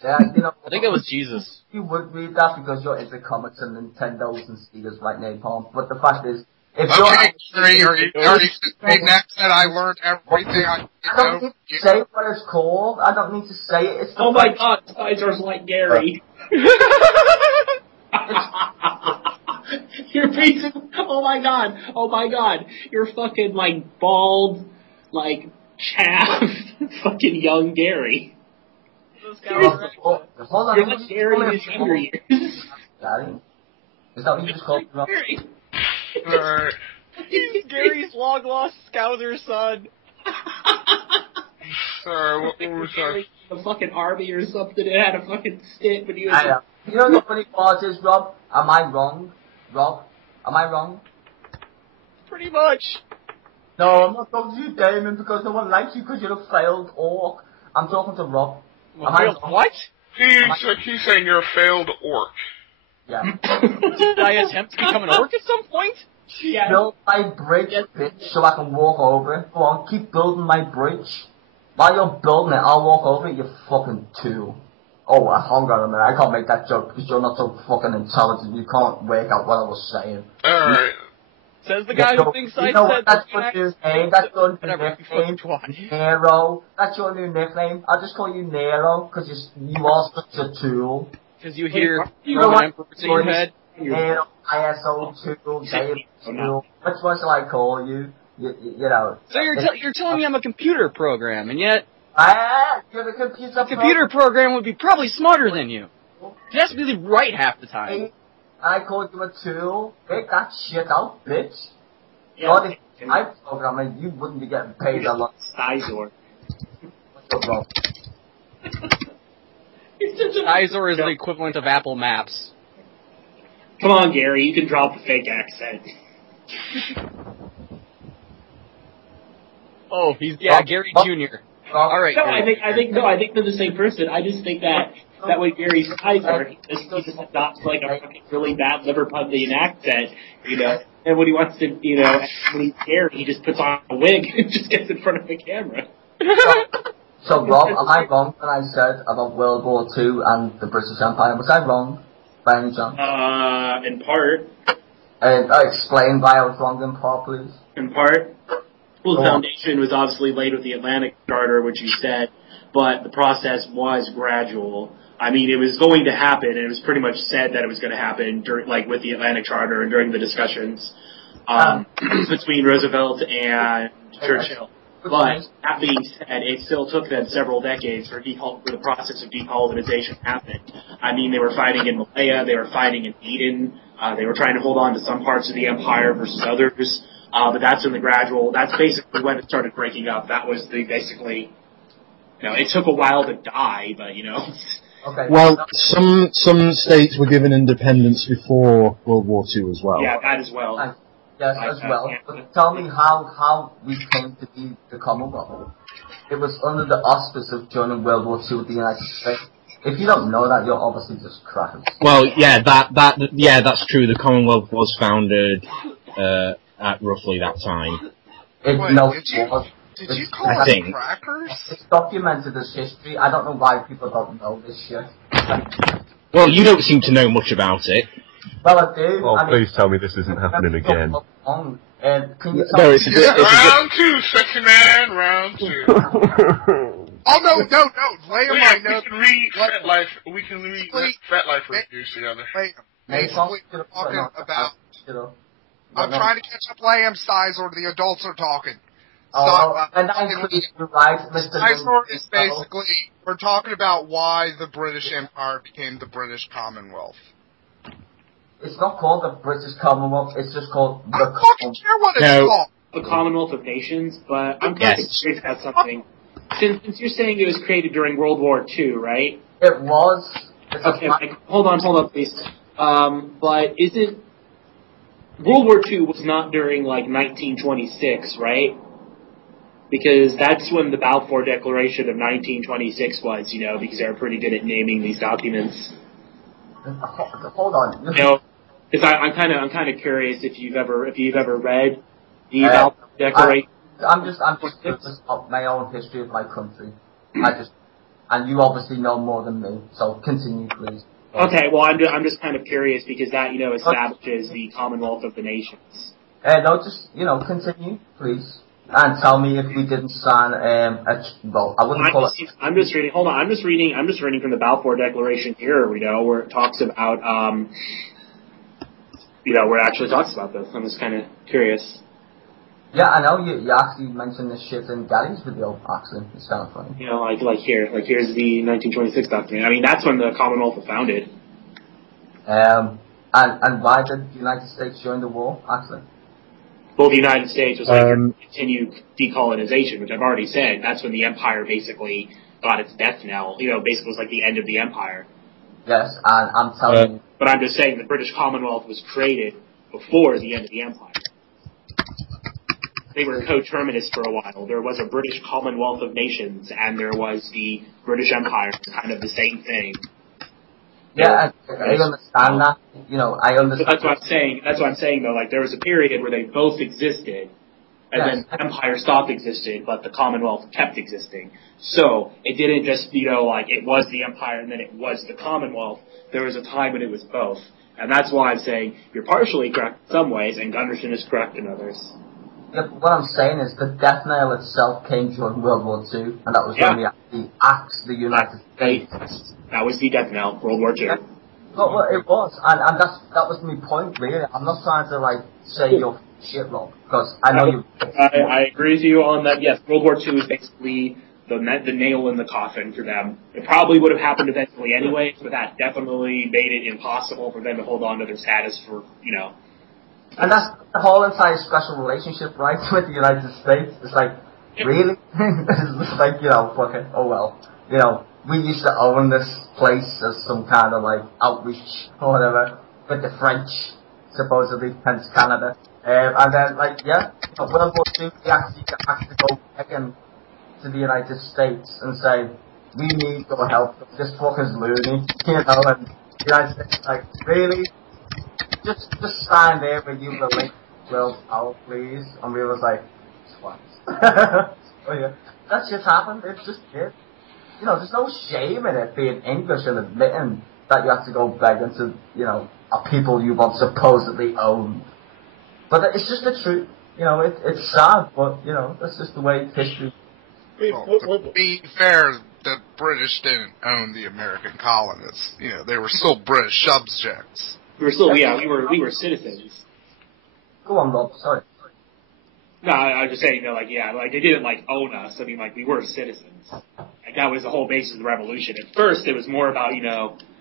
Yeah, I think it was Jesus. You would read that because you're into comics and Nintendos and Steelers like napalm. But the fact is, if you're next that I learned everything I don't need to say what it's called. I don't need to say it. It's my God, Styzor's like Gary. You're basically, oh my god, you're fucking like bald, like chaff, fucking young Gary. Hold on, you're like Gary in his younger years. Daddy? Is that what you just called me? Gary. Alright. He's Gary's long-lost Scouser son. Sorry, what was that? The fucking army or something, it had a fucking stint when he was... You know the funny part is, Rob? Am I wrong? Rob? Am I wrong? Pretty much. No, I'm not talking to you, Damon, because no one likes you because you're a failed orc. I'm talking to Rob. What? He's saying you're a failed orc. Yeah. Did I attempt to become an orc at some point? Yeah. Build my bridge, bitch, so I can walk over it. Go on, keep building my bridge. While you're building it, I'll walk over it, you fucking tool. Oh, hang on a minute, I can't make that joke because you're not so fucking intelligent, you can't work out what I was saying. Alright. Says the guy who thinks I said that's your new name, that's your new nickname, twat. Nero. That's your new nickname. I'll just call you Nero, because you are such a tool. Because you hear Roman Emperor in your head. Nero, ISO tool, David tool. Which one shall I call you? You know. So you're telling me I'm a computer program, and yet... You're the computer program would be probably smarter than you. It has to be right half the time. I called you a tool. Take that shit out, bitch. Yeah. God, if I programming, you wouldn't be getting paid a lot. Styzor. What's up, bro? Styzor is the equivalent of Apple Maps. Come on, Gary, you can drop a fake accent. Oh, Gary Jr. All right. No, I think they're the same person. I just think that when Gary's Styzor, he just adopts like a fucking really bad Liverpudlian accent, and when he wants to, when he's Gary, he just puts on a wig and just gets in front of the camera. So, Rob, am I wrong when I said about World War II and the British Empire? Was I wrong, by any chance? In part. And explain why I was wrong in part, please. In part. Well, the foundation was obviously laid with the Atlantic Charter, which you said, but the process was gradual. I mean, it was going to happen, and it was pretty much said that it was going to happen with the Atlantic Charter and during the discussions between Roosevelt and Churchill. But that being said, it still took them several decades for the process of decolonization to happen. I mean, they were fighting in Malaya, they were fighting in Eden, they were trying to hold on to some parts of the empire versus others. But that's basically when it started breaking up. That was basically, it took a while to die, but Okay. Well, some states were given independence before World War II as well. Yeah, that as well. Yes, as well. But tell me how we came to be the Commonwealth. It was under the auspice of joining World War II with the United States. If you don't know that, you're obviously just crackers. Well, yeah, that's true. The Commonwealth was founded at roughly that time. Did you call us crackers? It's documented as history. I don't know why people don't know this shit. Well, you don't seem to know much about it. Well, I do. Oh, please tell me this isn't happening again. Can you tell me? Round two, sexy man, round two. Oh, no, lay him right now. We can read FetLife reviews together. Basically, talking about... I'm trying to catch up Liam, Styzor, the adults are talking. And that includes the right, Mr. Styzor is basically, we're talking about why the British Empire became the British Commonwealth. It's not called the British Commonwealth, it's just called the Commonwealth. I don't care what it's called. The Commonwealth of Nations, but I'm kind of curious about something. Since you're saying it was created during World War II, right? It was. Okay, hold on, please. But isn't... World War II was not during, 1926, right? Because that's when the Balfour Declaration of 1926 was, because they were pretty good at naming these documents. Hold on. Because I'm kind of curious if you've ever read the Balfour Declaration. I'm just curious about my own history of my country. And you obviously know more than me, so continue, please. Okay, well, I'm just kind of curious because that, establishes the Commonwealth of the Nations. Continue, please. And tell me if we didn't sign, I wouldn't call it... I'm just reading from the Balfour Declaration here, where it talks about, where it actually talks about this. I'm just kind of curious. Yeah, I know, you actually mentioned this shit in Gary's video, actually. It's kind of funny. Here's the 1926 document. I mean, that's when the Commonwealth was founded. And why did the United States join the war, actually? Well, the United States was continued decolonization, which I've already said. That's when the empire basically got its death knell. Basically was like the end of the empire. Yes, and I'm telling you. But I'm just saying the British Commonwealth was created before the end of the empire. They were coterminous for a while. There was a British Commonwealth of Nations, and there was the British Empire, kind of the same thing. Yeah, I understand that. I understand. That's what I'm saying, though. There was a period where they both existed, and then the Empire stopped existing, but the Commonwealth kept existing. So, it didn't just, it was the Empire and then it was the Commonwealth. There was a time when it was both. And that's why I'm saying you're partially correct in some ways, and Gunderson is correct in others. Yeah, but what I'm saying is the death knell itself came during World War II, and that was when we actually axed the United States. That was the death knell, World War II. Yeah. Well, it was, and that was my point, really. I'm not trying to, say you're shit wrong, because I know you... I agree with you on that, yes. World War II is basically the nail in the coffin for them. It probably would have happened eventually anyway, but that definitely made it impossible for them to hold on to their status for, And that's the whole entire special relationship, right, with the United States. It's really? It's fuck it, oh well. We used to own this place as some kind of, outreach or whatever, with the French, supposedly, hence Canada. And then, World War II, we actually had to go back to the United States and say, we need your help, this fucker's loony, and the United States really? Just stand there with you the link world power, please. And we was like, swats. Oh yeah. That just happened, it just did. There's no shame in it being English and admitting that you have to go begging to, a people you once supposedly owned. But it's just the truth. It's sad, but, that's just the way history... Well, to be fair, the British didn't own the American colonists. They were still British subjects. We were still, we were citizens. Go on, Rob, sorry. No, I was just saying, they didn't, own us. I mean, we were citizens. That was the whole basis of the revolution. At first, it was more about,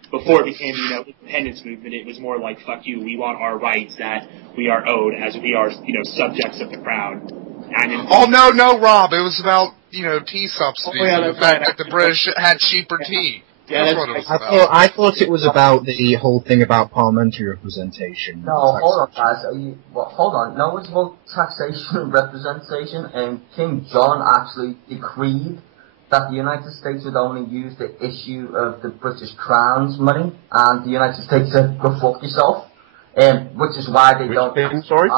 before it became, independence movement, it was more like, fuck you, we want our rights that we are owed as we are, subjects of the crown. No, Rob, it was about, tea subsidies and the fact that the British had cheaper tea. Yeah, that's what it was about. I thought it was about the whole thing about parliamentary representation. No, hold on, guys. Hold on. No, it's about taxation and representation, and King John actually decreed that the United States would only use the issue of the British Crown's money, and the United States said, go fuck yourself, which is why they don't... Sorry?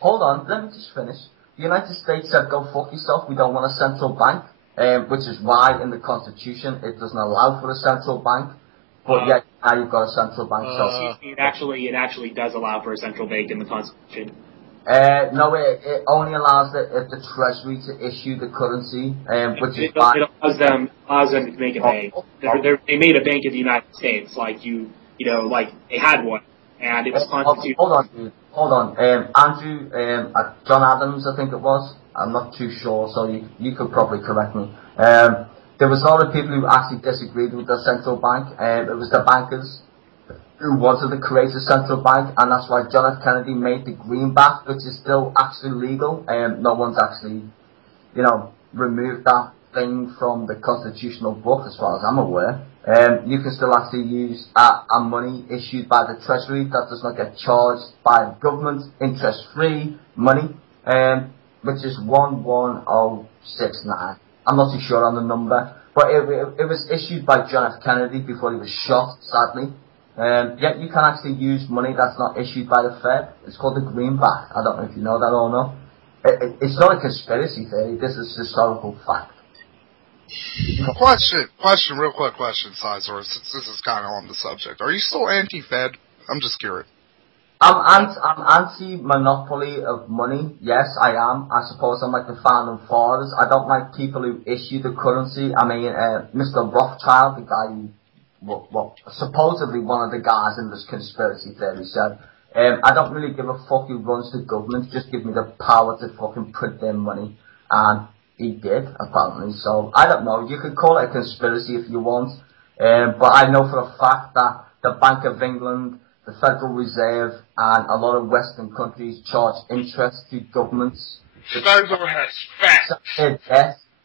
Hold on, let me just finish. The United States said, go fuck yourself, we don't want a central bank. Which is why in the Constitution it doesn't allow for a central bank, but yet now you've got a central bank. It actually does allow for a central bank in the Constitution. No, it only allows the Treasury to issue the currency, which is why it allows them to make a bank. They made a bank in the United States, they had one, and it was constituted. Hold on, Andrew, John Adams, I think it was. I'm not too sure, so you could probably correct me. There was a lot of people who actually disagreed with the central bank. It was the bankers who wanted to create a central bank, and that's why John F. Kennedy made the greenback, which is still actually legal. No one's actually, removed that thing from the constitutional book, as far as I'm aware. You can still actually use a money issued by the Treasury that does not get charged by the government, interest-free money. Which is 11069. I'm not too sure on the number, but it was issued by John F. Kennedy before he was shot, sadly. Yet you can actually use money that's not issued by the Fed. It's called the greenback. I don't know if you know that or not. It's not a conspiracy theory. This is historical fact. Real quick question, Styzor, since this is kind of on the subject. Are you still anti-Fed? I'm just curious. I'm anti-monopoly of money. Yes, I am. I suppose I'm like the founding fathers. I don't like people who issue the currency. I mean, Mr. Rothschild, the guy who, supposedly one of the guys in this conspiracy theory said, I don't really give a fuck who runs the government. Just give me the power to fucking print their money. And he did, apparently. So, I don't know. You could call it a conspiracy if you want. But I know for a fact that the Bank of England, the Federal Reserve, and a lot of Western countries charge interest to governments. Styzor has facts.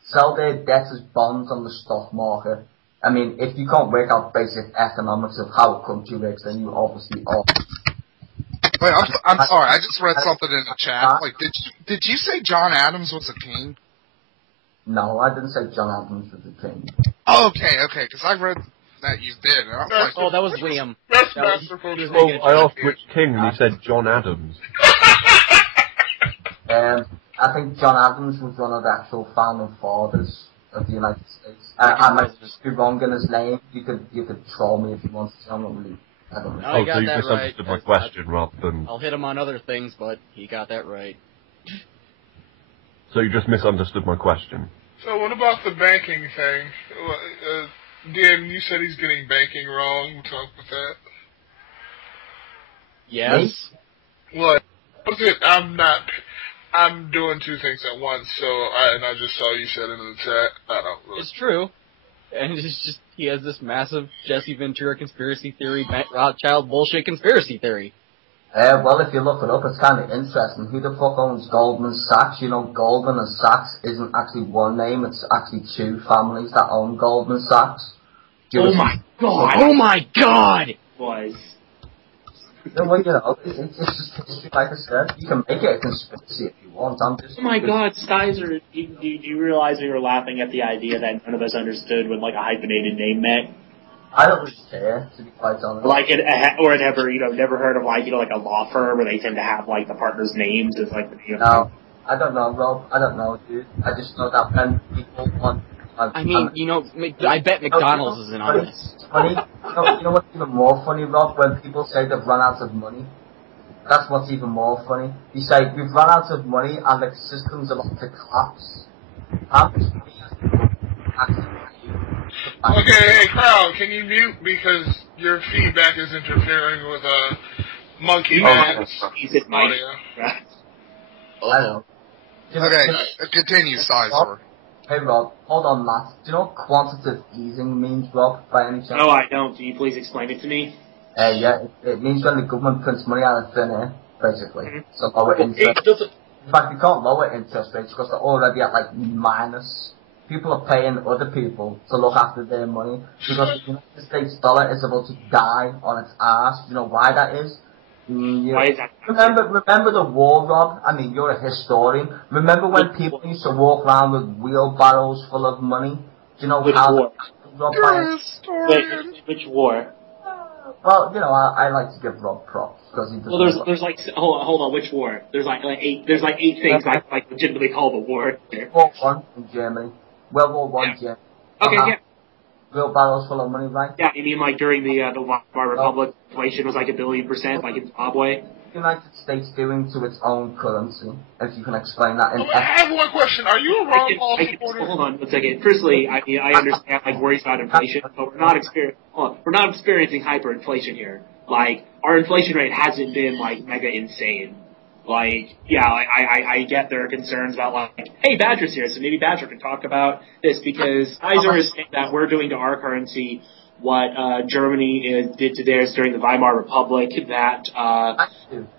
Sell their debt as bonds on the stock market. I mean, if you can't work out basic economics of how a country works, then you obviously are. Wait, I'm sorry. I just read something in the chat. Did you say John Adams was a king? No, I didn't say John Adams was a king. Oh, okay, because I read that you did. And I was like, that was Liam. That's masterful. I asked which king, and he said John Adams. I think John Adams was one of the actual founding fathers of the United States. I might just be wrong in his name. You could troll me if you want to. I'm not really. I don't know. Oh, so you misunderstood my question rather than. I'll hit him on other things, but he got that right. So you just misunderstood my question. So what about the banking thing? Dan, you said he's getting banking wrong. We'll talk about that. Yes. What? I'm doing two things at once, and I just saw you said it in the chat. I don't really. It's true. And it's just, he has this massive Jesse Ventura conspiracy theory, Rothschild bullshit conspiracy theory. Well, if you look it up, it's kind of interesting. Who the fuck owns Goldman Sachs? You know, Goldman and Sachs isn't actually one name, it's actually two families that own Goldman Sachs. Oh my god! Oh my god! Was. Well, it's just history, like I said. You can make it a conspiracy if you want. Oh my god, Styzor, do you realize we were laughing at the idea that none of us understood what, a hyphenated name meant? I don't really care, to be quite honest. Or never heard of, a law firm where they tend to have, the partners' names as, the name. No, I don't know, Rob. I don't know, dude. I just know that when people want... I bet McDonald's is in on this. Funny. You know what's even more funny, Rob? When people say they've run out of money. That's what's even more funny. You say, we've run out of money and the system's about to collapse. How much money has actually... Okay, hey, Carl, can you mute because your feedback is interfering with Monkey Man's audio. I know. Okay, continue, Styzor. Hey Rob, hold on, Matt. Do you know what quantitative easing means, Rob, by any chance? No, I don't. Can you please explain it to me? Yeah, it means when the government prints money out of thin air, basically. So lower interest. In fact, you can't lower interest rates because they're already at like minus. People are paying other people to look after their money because the United States dollar is about to die on its ass. Do you know why that is? Why is that? Remember the war, Rob? I mean, you're a historian. Remember when people used to walk around with wheelbarrows full of money? Do you know Which how? war? You're a historian. Which war? Well, you know, I like to give Rob props because he does. Well, there's like hold on, which war? There's like eight things I like legitimately call the war. World War I in Germany. World War One, Germany. Okay, yeah. Wheelbarrows full of money, right? Yeah, you mean like during the Weimar Republic, inflation was like 1 billion%, like in Zimbabwe? The United States doing to its own currency, if you can explain that. I have one question. Are you a Ron Paul supporter? Hold on 1 second. Firstly, I understand like worries about inflation, but we're not experiencing hyperinflation here. Like our inflation rate hasn't been like mega insane. Like, yeah, I get their concerns about like, hey, Badger's here, so maybe Badger can talk about this because Styzor is saying that we're doing to our currency what Germany did to theirs during the Weimar Republic, that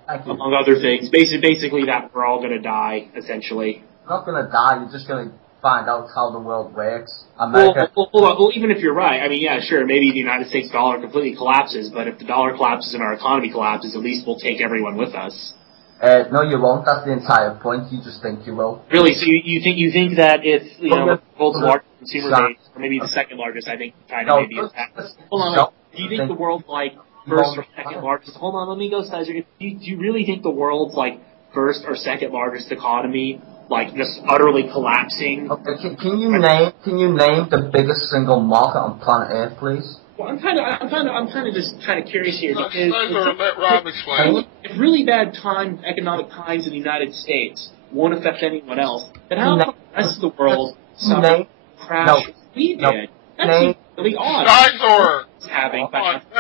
among other things, basically that we're all going to die, essentially. You're not going to die, you're just going to find out how the world works. Well, even if you're right, I mean, yeah, sure, maybe the United States dollar completely collapses, but if the dollar collapses and our economy collapses, at least we'll take everyone with us. No, you won't. That's the entire point. You just think you will. Really? So you think that if the world's largest consumer base, or maybe the second largest, I think China maybe is that. Hold on. Do you think the world's like first or second largest? Hold on, let me go, Styzor. Do you really think the world's like first or second largest economy like just utterly collapsing? Okay. Can you name the biggest single market on planet Earth, please? Well, I'm kind of just kind of curious here because let Rob explain. If really bad economic times in the United States won't affect anyone else, then how come the rest of the world suffered crash we did? That seems really odd. Styzor! Let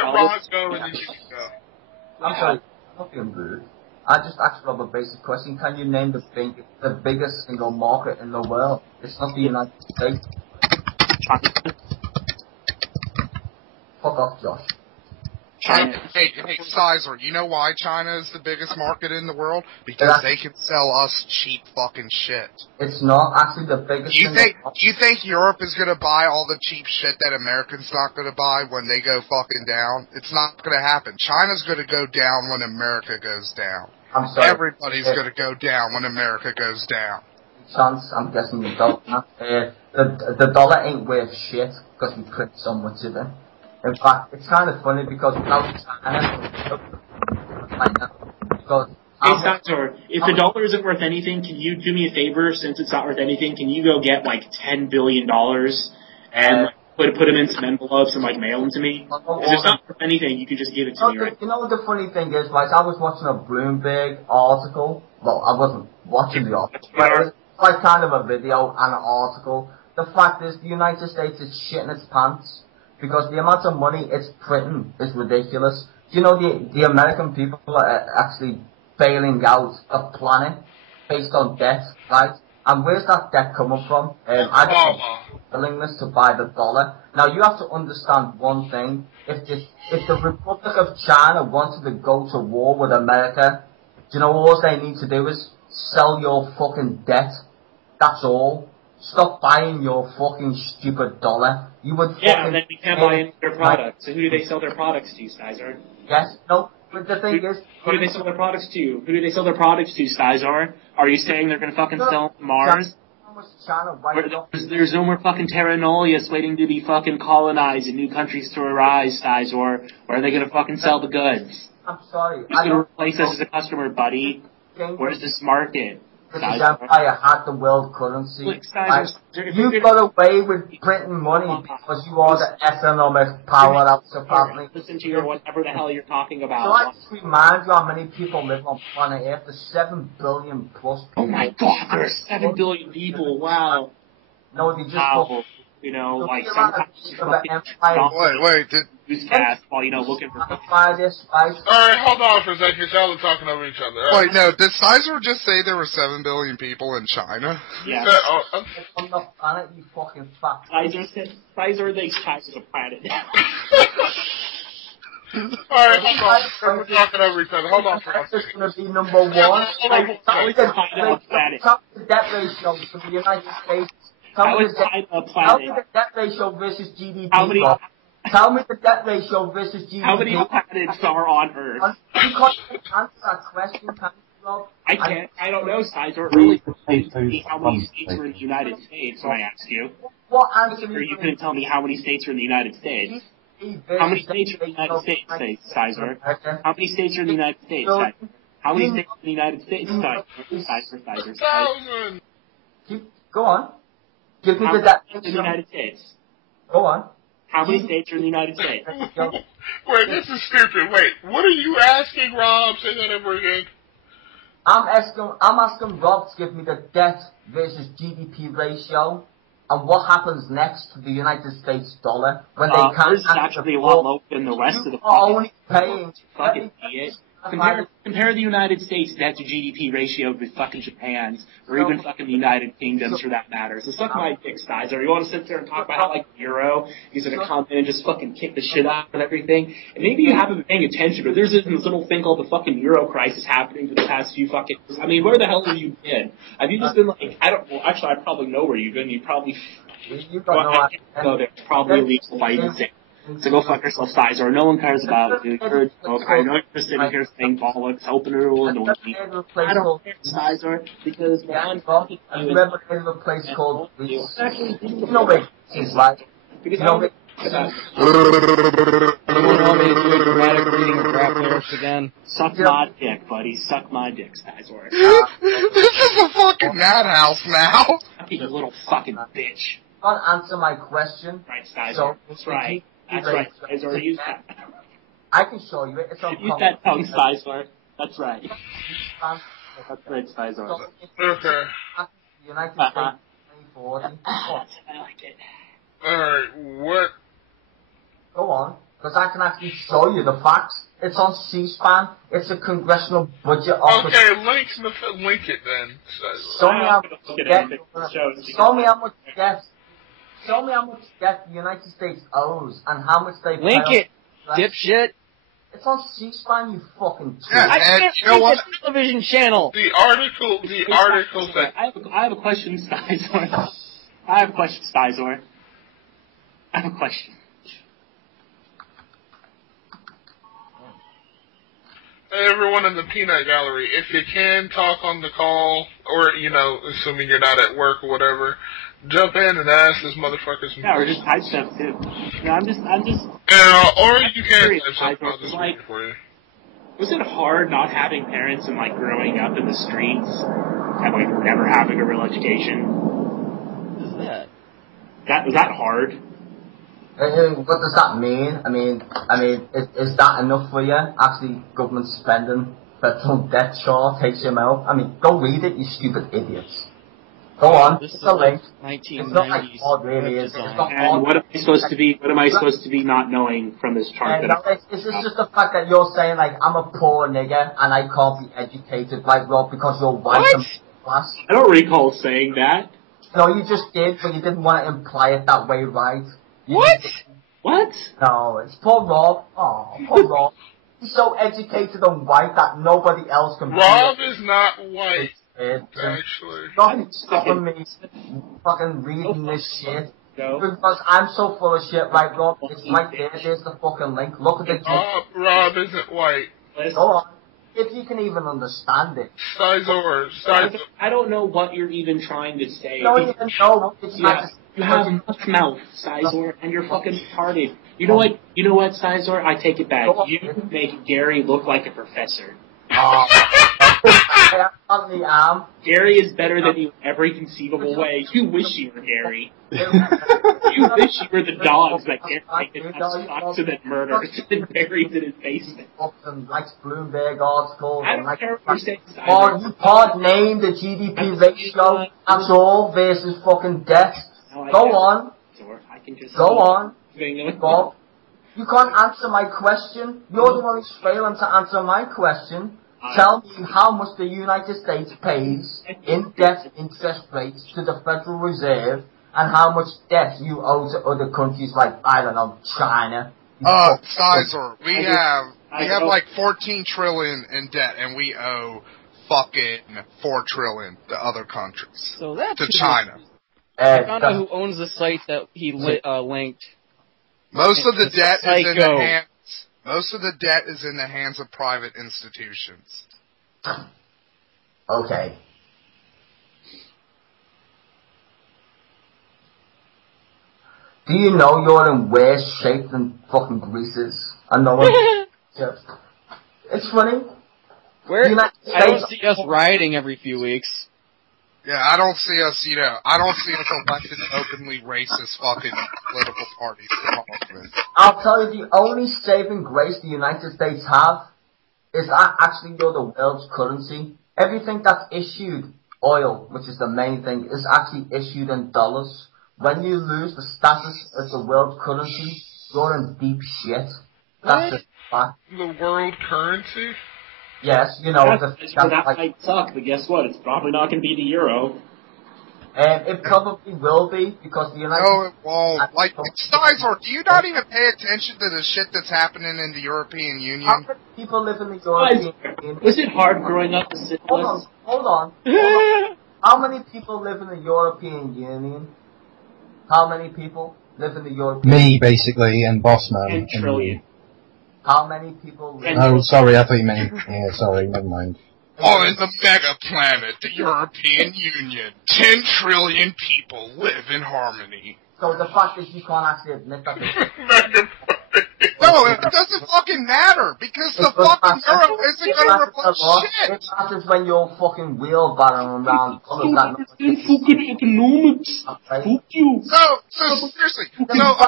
Rob go and then you can go. I'm sorry, I'm not being rude. I just asked Rob a basic question. Can you name the biggest single market in the world? It's not the United States. Fuck off, Josh. Hey, Styzor, you know why China is the biggest market in the world? Because they can sell us cheap fucking shit. It's not actually the biggest. You think Europe is gonna buy all the cheap shit that Americans not gonna buy when they go fucking down? It's not gonna happen. China's gonna go down when America goes down. I'm sorry. Everybody's gonna go down when America goes down. Chance, I'm guessing you don't. The dollar ain't worth shit because we print so much of it. In fact, it's kind of funny because without China, hey, Styzor, if the dollar isn't worth anything, can you do me a favor? Since it's not worth anything, can you go get like $10 billion and put them in some envelopes and like mail them to me? Because if it's not worth anything, you can just give it to me, right? You know what the funny thing is, right? I was watching a Bloomberg article. Well, I wasn't watching the article, but it was like kind of a video and an article. The fact is, the United States is shitting its pants. Because the amount of money it's printing is ridiculous. Do you know the American people are actually bailing out the planet based on debt, right? And where's that debt coming from? I don't know. Willingness to buy the dollar. Now you have to understand one thing. If the Republic of China wanted to go to war with America, do you know all they need to do is sell your fucking debt? That's all. Stop buying your fucking stupid dollar. You would and then we can't buy any of their products. So who do they sell their products to, Styzor? Yes, no, but the thing is... Who do they sell their products to? Who do they sell their products to, Styzor? Are you saying they're gonna fucking sell to Mars? There's no more fucking Terra Nullius waiting to be fucking colonized and new countries to arise, Styzor. Where are they gonna fucking sell the goods? I'm sorry. Who's gonna replace us as a customer, buddy? Where's this market? British Empire had the world currency. You got away with printing money because you are the economic powerhouse, apparently. Listen to your whatever the hell you're talking about. So I just remind you how many people live on planet Earth. There's 7 billion plus people. Oh my god, there's 7 billion people. Wow. No, they just... You know, like sometimes... Wait, newscast while, looking for... Alright, hold on for a second, y'all are talking over each other. Wait, no, did Styzor just say there were 7 billion people in China? Yeah. On the planet, you fucking fuck. Styzor thinks China's a planet. Alright, hold on. We're talking over each other. Hold on for a second. That's going to be number one. The debt ratio for the United States. Tell me the debt ratio versus GDP. Tell me the debt ratio versus GDP. How many planets are on Earth? You can't answer that question, can you, Rob? I can't. I don't know, Styzor. Really, how many states were in the United States when I asked you? What answer? Or you couldn't tell me how many states are in the United States. How many states are in the United States, Styzor? How many states are in the United States, Styzor? How many states are in the United States, Styzor? Go on. Give me How the many debt states are in the ratio. United States? Go on. How many states are in the United States? Wait, this is stupid. Wait, what are you asking, Rob? Say that ever again. I'm asking Rob to give me the debt versus GDP ratio and what happens next to the United States dollar when they can't. Ours is actually a lot lower than the rest of the only paying. fucking idiot. Compare the United States debt to GDP ratio with fucking Japan's, or even fucking the United Kingdom's for that matter. So suck my dick, Styzor. You want to sit there and talk about how, like, Euro is going to come in and just fucking kick the shit out of everything? And maybe you haven't been paying attention, but there's this little thing called the fucking Euro crisis happening for the past few fucking... I mean, where the hell have you been? Have you just been like... Actually, I probably know where you've been. You probably... No, there's probably illegal licensing. So go fuck yourself, Styzor. No one cares about you. You're a joke. I know you're sitting here saying bollocks, hoping it will annoy me. I don't care, Styzor, because what I'm talking to you is... Remember in a place called... No, wait. It's like... Because You want me to crap lyrics again? Suck my dick, buddy. Suck my dick, Styzor. This is a fucking madhouse now. You little fucking bitch. Can't answer my question. Right, Styzor. So, That's right. That's right, Styzor. Use that. I can show you it. It's on Use that tongue, Styzor. That's right. That's right, Styzor. Okay. The United States 2040. I like it. Alright, what? Go on, because I can actually show you the facts. It's on C-SPAN. It's a congressional budget office. Okay, link it then. Show me how much debt. Show me how much debt. Show me how much debt the United States owes and how much they pay. Link it, dipshit. It's on C-SPAN, you fucking. Yeah, I can't you know read what? the television channel. The article that... I have a question, Styzor. I have a question, Styzor. I have a question. Hey, everyone in the peanut gallery, if you can talk on the call, or, assuming you're not at work or whatever, jump in and ask this motherfucker some Yeah, or just type stuff too. I'm just. or you can type something, I'll just read it for you. Was it hard not having parents and like growing up in the streets and like never having a real education? What is that? Was that hard? What does that mean? I mean, is that enough for you? Actually, government spending, federal debt chart takes you out. I mean, go read it, you stupid idiots. Go on. This it's is a link. 1990s. It's not like hard, really. It's not And hard. what am I supposed to be? What am I supposed to be not knowing from this chart? It's just the fact that you're saying like I'm a poor nigger and I can't be educated, like Rob, because you're white and class. I don't recall saying that. No, you just did, but you didn't want to imply it that way, right? What? No, it's poor Rob. Oh, poor Rob. He's so educated and white that nobody else can. Rob is not white, actually. Nothing stopping me fucking reading this shit. Because I'm so full of shit, right, Rob? It's right there. There's the fucking link. Look at the Rob isn't white. Go on. If you can even understand it. Styzor. I don't know what you're even trying to say. You don't even know. It's not just... You have much mouth, Styzor, and you're fucking retarded. You know what, Styzor? I take it back. You make Gary look like a professor. I certainly am. Gary is better than you in every conceivable way. You wish you were Gary. You wish you were the dogs that Gary sucks and then murders and buries in his basement. And likes Bloomberg articles. I don't care what you're saying, Styzor. You can't name the GDP ratio at all versus fucking debt. Go on. I can just Go on. Bob. You can't answer my question. You're the one who's failing to answer my question. Tell me how much the United States pays in debt interest rates to the Federal Reserve and how much debt you owe to other countries like, I don't know, China. Styzor, we have like 14 trillion in debt and we owe fucking 4 trillion to other countries. So that's to China. I found out who owns the site that he linked. Most of the debt is in the hands. Most of the debt is in the hands of private institutions. Okay. Do you know you're in worse shape than fucking Greece is? I know it. It's funny. I don't see us rioting every few weeks. Yeah, I don't see us elected openly racist fucking political parties. I'll tell you, the only saving grace the United States have is actually you're the world's currency. Everything that's issued, oil, which is the main thing, is actually issued in dollars. When you lose the status as the world currency, you're in deep shit. That's just fact. The world currency? Yes, you know. That might suck, but guess what? It's probably not going to be the euro. It probably will be, because the United No, it won't. Like, Styzor, do you not even pay attention to the shit that's happening in the European Union? How many people live in the European Union? Was it hard growing up in Hold on. How many people live in the European Union? How many people live in the European Union? Me, basically, and Bossman. 10 trillion. How many people live Oh, sorry, I thought you meant... Yeah, sorry, never mind. Oh, in the mega planet, the European Union, 10 trillion people live in harmony. So the fact is you can't actually admit that. No, it doesn't fucking matter, because the fucking euro isn't gonna replace shit. It matters when you're fucking wheelbarrowing around. Fucking economics. Fuck you. So seriously, a continental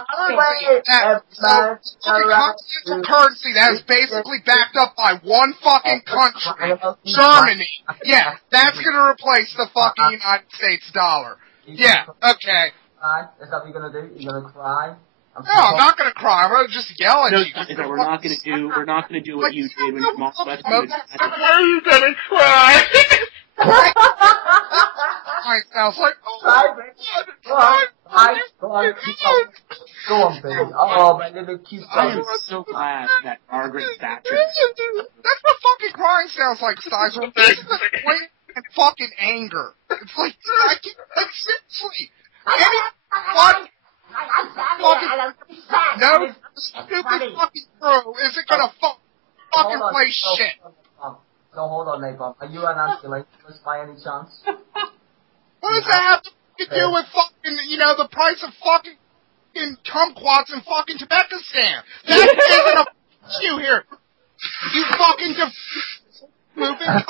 currency that is basically backed up by one fucking country, Germany. Yeah, that's gonna replace the fucking United States dollar. Yeah, okay. Is that what you're gonna do? You're gonna cry? No, I'm not gonna cry. I'm gonna just yell at you. We're not gonna do what you did when you Why are you gonna cry? I sounds like, Go on, baby. Oh, my little cute. I am so glad that Margaret Thatcher. That's what fucking crying sounds like, Styzor. This is weight and fucking anger. It's like, seriously. What? No stupid fucking crew isn't gonna fucking play shit. So hold on, Napalm. Are you an anti-lacist by any chance? What does that have to do with fucking, the price of fucking kumquats in fucking Tibetistan? That isn't a you here. You fucking moving.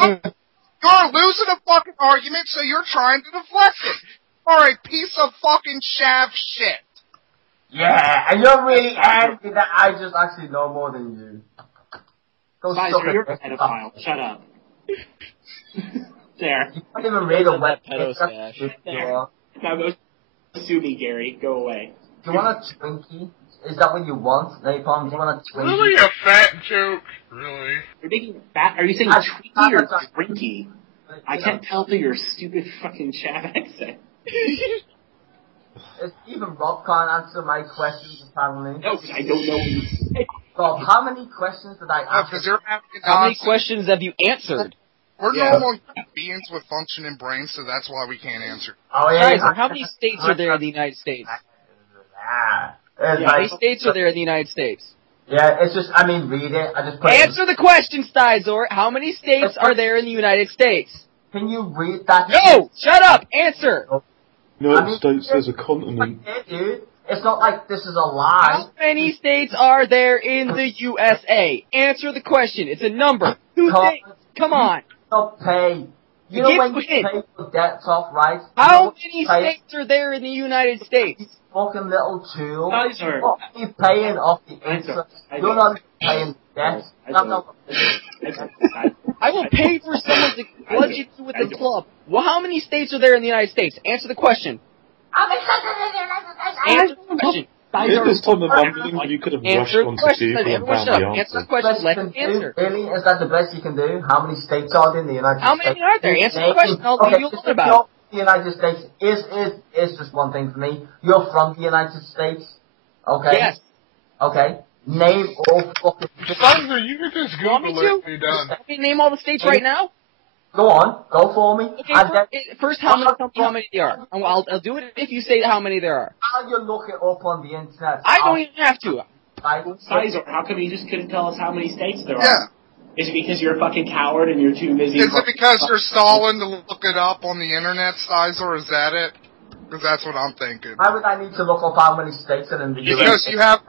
You're losing a fucking argument, so you're trying to deflect it. Alright, piece of fucking shaft shit. Yeah, and you're really angry that I just actually know more than you. Styzor, you're a pedophile. Shut up. There. You can't even read a web pedostash. There. Now go sue me, Gary. Go away. Do you want a Twinkie? Is that what you want, Napalm? Do you want a Twinkie? Really a fat joke? Really? You're making fat? Are you saying Twinkie or Twinkie? I can't tell through your stupid fucking Chav accent. Even Rob can't answer my questions, apparently. No, I don't know. Rob, how many questions did I ask? How many questions have you answered? We're normal beings with functioning brains, so that's why we can't answer. Oh, yeah. Styzor, how many states are there in the United States? How many states are there in the United States? Yeah, it's just, read it. I just put Answer the question, Styzor. How many states are there in the United States? Can you read that? No! Shut up! Answer! No, states, there's a continent. Dude, it's not like this is a lie. How many states are there in the USA? Answer the question. It's a number. Two states. Come on. Don't pay. You know when you pay your debts off, right? How many states are there in the United States? You fucking little tool. Styzor. What are you paying off the interest? You're not paying debts. I will pay for someone to bludgeon you with a club. Well, how many states are there in the United States? Answer the question. Answer the question. Here's this time of mumbling when you could have rushed onto Google and found the answer. Answer the question. Let him answer. Really? Is that the best you can do? How many states are there in the United States? How many are there? Answer the question. I'll leave you alone about it. The United States is just one thing for me. You're from the United States, okay? Yes. Okay. Name all fucking. Styzor, you can just Google it and be done. Let me name all the states right now. Go on. Go for me. Okay, first, tell me how many there are. I'll do it if you say how many there are. How you look it up on the internet? I don't even have to. Styzor, how come you just couldn't tell us how many states there are? Yeah. Is it because you're a fucking coward and you're too busy? Is it because you're stalling to look it up on the internet, Styzor? Is that it? Because that's what I'm thinking. Why would I need to look up how many states are in the Because US? you have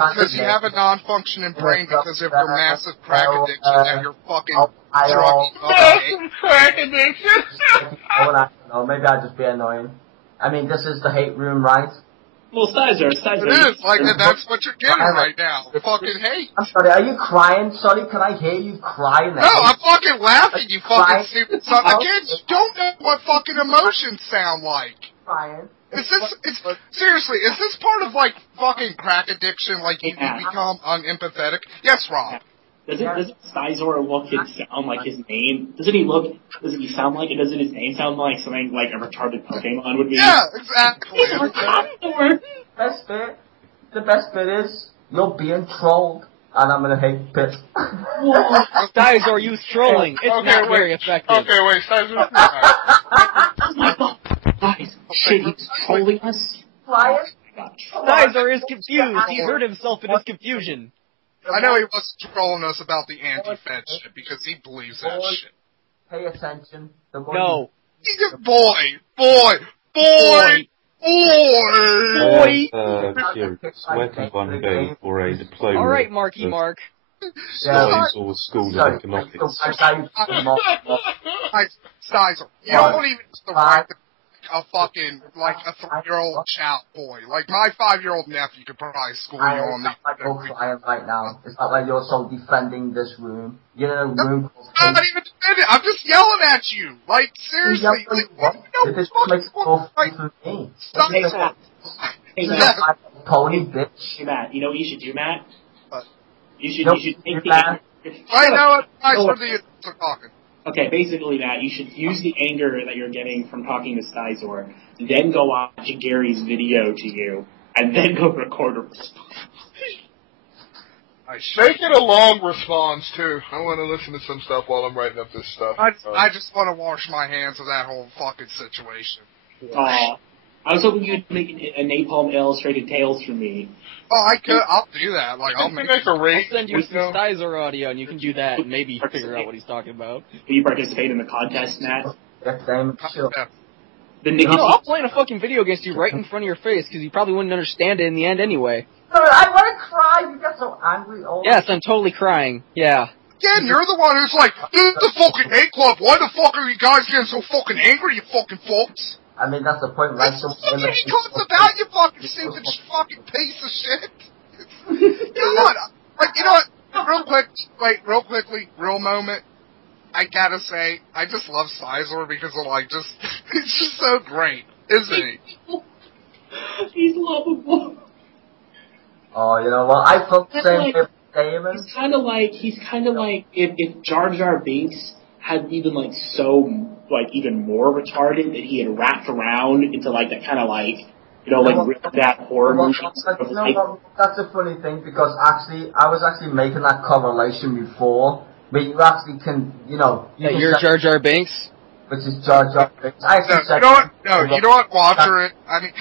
a non-functioning brain because of your massive crack addiction and your fucking drug. Massive crack addiction. I don't know. Maybe I'll just be annoying. I mean, this is the hate room, right? Well, Styzor. It is. Like, that's what you're getting right now. Fucking hate. I'm sorry, are you crying? Sorry, can I hear you crying? No, I'm fucking laughing, you fucking stupid son. Again, you don't know what fucking emotions sound like. Crying. Seriously, is this part of, like, fucking crack addiction, like, you become unempathetic? Yes, Rob. Doesn't Styzor look and sound like his name? Doesn't he sound like it? Doesn't his name sound like something like a retarded Pokemon would be? Yeah, exactly. The best bit is, you're being trolled, and I'm gonna hate it. Styzor, use trolling. It's not very effective. Okay, wait, Styzor. Oh my god. Guys, shit, he's trolling us? Styzor is confused. He hurt himself in his confusion. I know he was trolling us about the anti-Fed shit because he believes that shit. Pay attention. No. Boy! Where can one go for a diploma? Alright, Marky Mark. Styzor School of Economics. Styzor, you don't even have the right to a fucking, like, a 3-year-old child boy. Like, my 5-year-old nephew could probably school you on the... It's not like you're crying right now. It's not like you're so defending this room. You're in a room... I'm not even defending. I'm just yelling at you. Like, seriously. This makes it more fun for me. Hey, Matt. Pony bitch. Hey, Matt, you know what you should do, Matt? You should take the... I know it. I swear the idiots are talking. Okay, basically, Matt, you should use the anger that you're getting from talking to Styzor, then go watch Gary's video to you, and then go record a response. Make it a long response, too. I want to listen to some stuff while I'm writing up this stuff. I just want to wash my hands of that whole fucking situation. Aw. I was hoping you'd make a Napalm Illustrated Tales for me. Oh, I could. I'll do that. Like, I'll make a rate. I'll send you some Styzor audio, and you can do that and maybe figure out what he's talking about. Will you participate in the contest, Matt? Sure. I'll play a fucking video against you right in front of your face, because you probably wouldn't understand it in the end anyway. I want to cry. You got so angry. Yes, I'm totally crying. Yeah. Again, you're the one who's like, this is the fucking hate club. Why the fuck are you guys getting so fucking angry, you fucking folks? I mean, that's the point, right? That's what the hate club's about, you fucking stupid fucking piece of shit. You know what? Like, you know what? Real quickly, real moment. I gotta say, I just love Styzor because of, like, just, it's just so great, isn't he? He's lovable. Oh, you know what? I felt the same way with Damon. He's kind of like if Jar Jar Binks had even like so like even more retarded that he had wrapped around into like that kind of like that horror movie. That's a funny thing because actually I was actually making that correlation before, but you actually can you're Jar Jar Binks. Which is Jar Jar Binks. You know what Watcher is? I mean,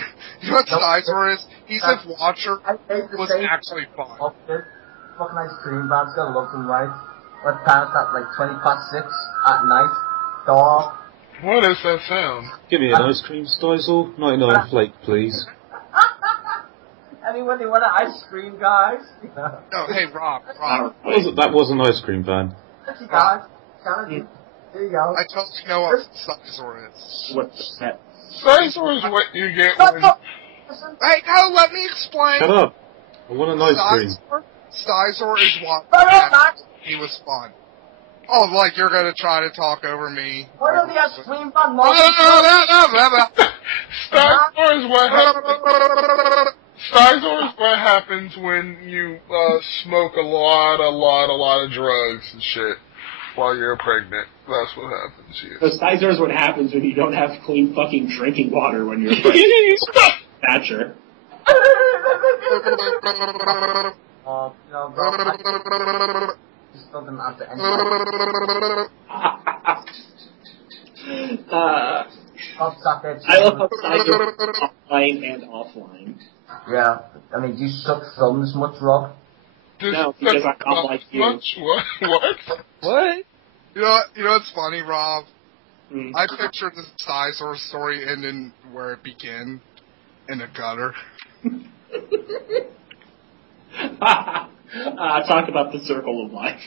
you know what Styzor is? He says Watcher was actually fun. Fucking ice cream van's gotta look them right. What time is that? Like 6:20 at night. Dark. What is that sound? Give me an ice cream, Styzor. 99 flake, please. Anybody want an ice cream, guys? No, hey, Rob. That was an ice cream van. Thank you, guys. There you go. I totally know what Styzor is. What's that? Styzor is what you get when... Hey, no, let me explain. Shut up. I want an ice cream. Styzor is what he was fun. Oh, like you're gonna try to talk over me. What are the ice cream van? Styzor is what... Styzor is what happens when you smoke a lot of drugs and shit while you're pregnant. That's what happens here. So Styzor is what happens when you don't have clean fucking drinking water when you're pregnant. Thatcher. Just doesn't answer any. I love how Styzor offline and offline. Yeah, I mean, do you suck thumbs much, Rob? No, because I'm not like you. Much? What? What? You know what's funny, Rob? Mm. I pictured the Styzor story ending where it began, in a gutter. Talk about the circle of life.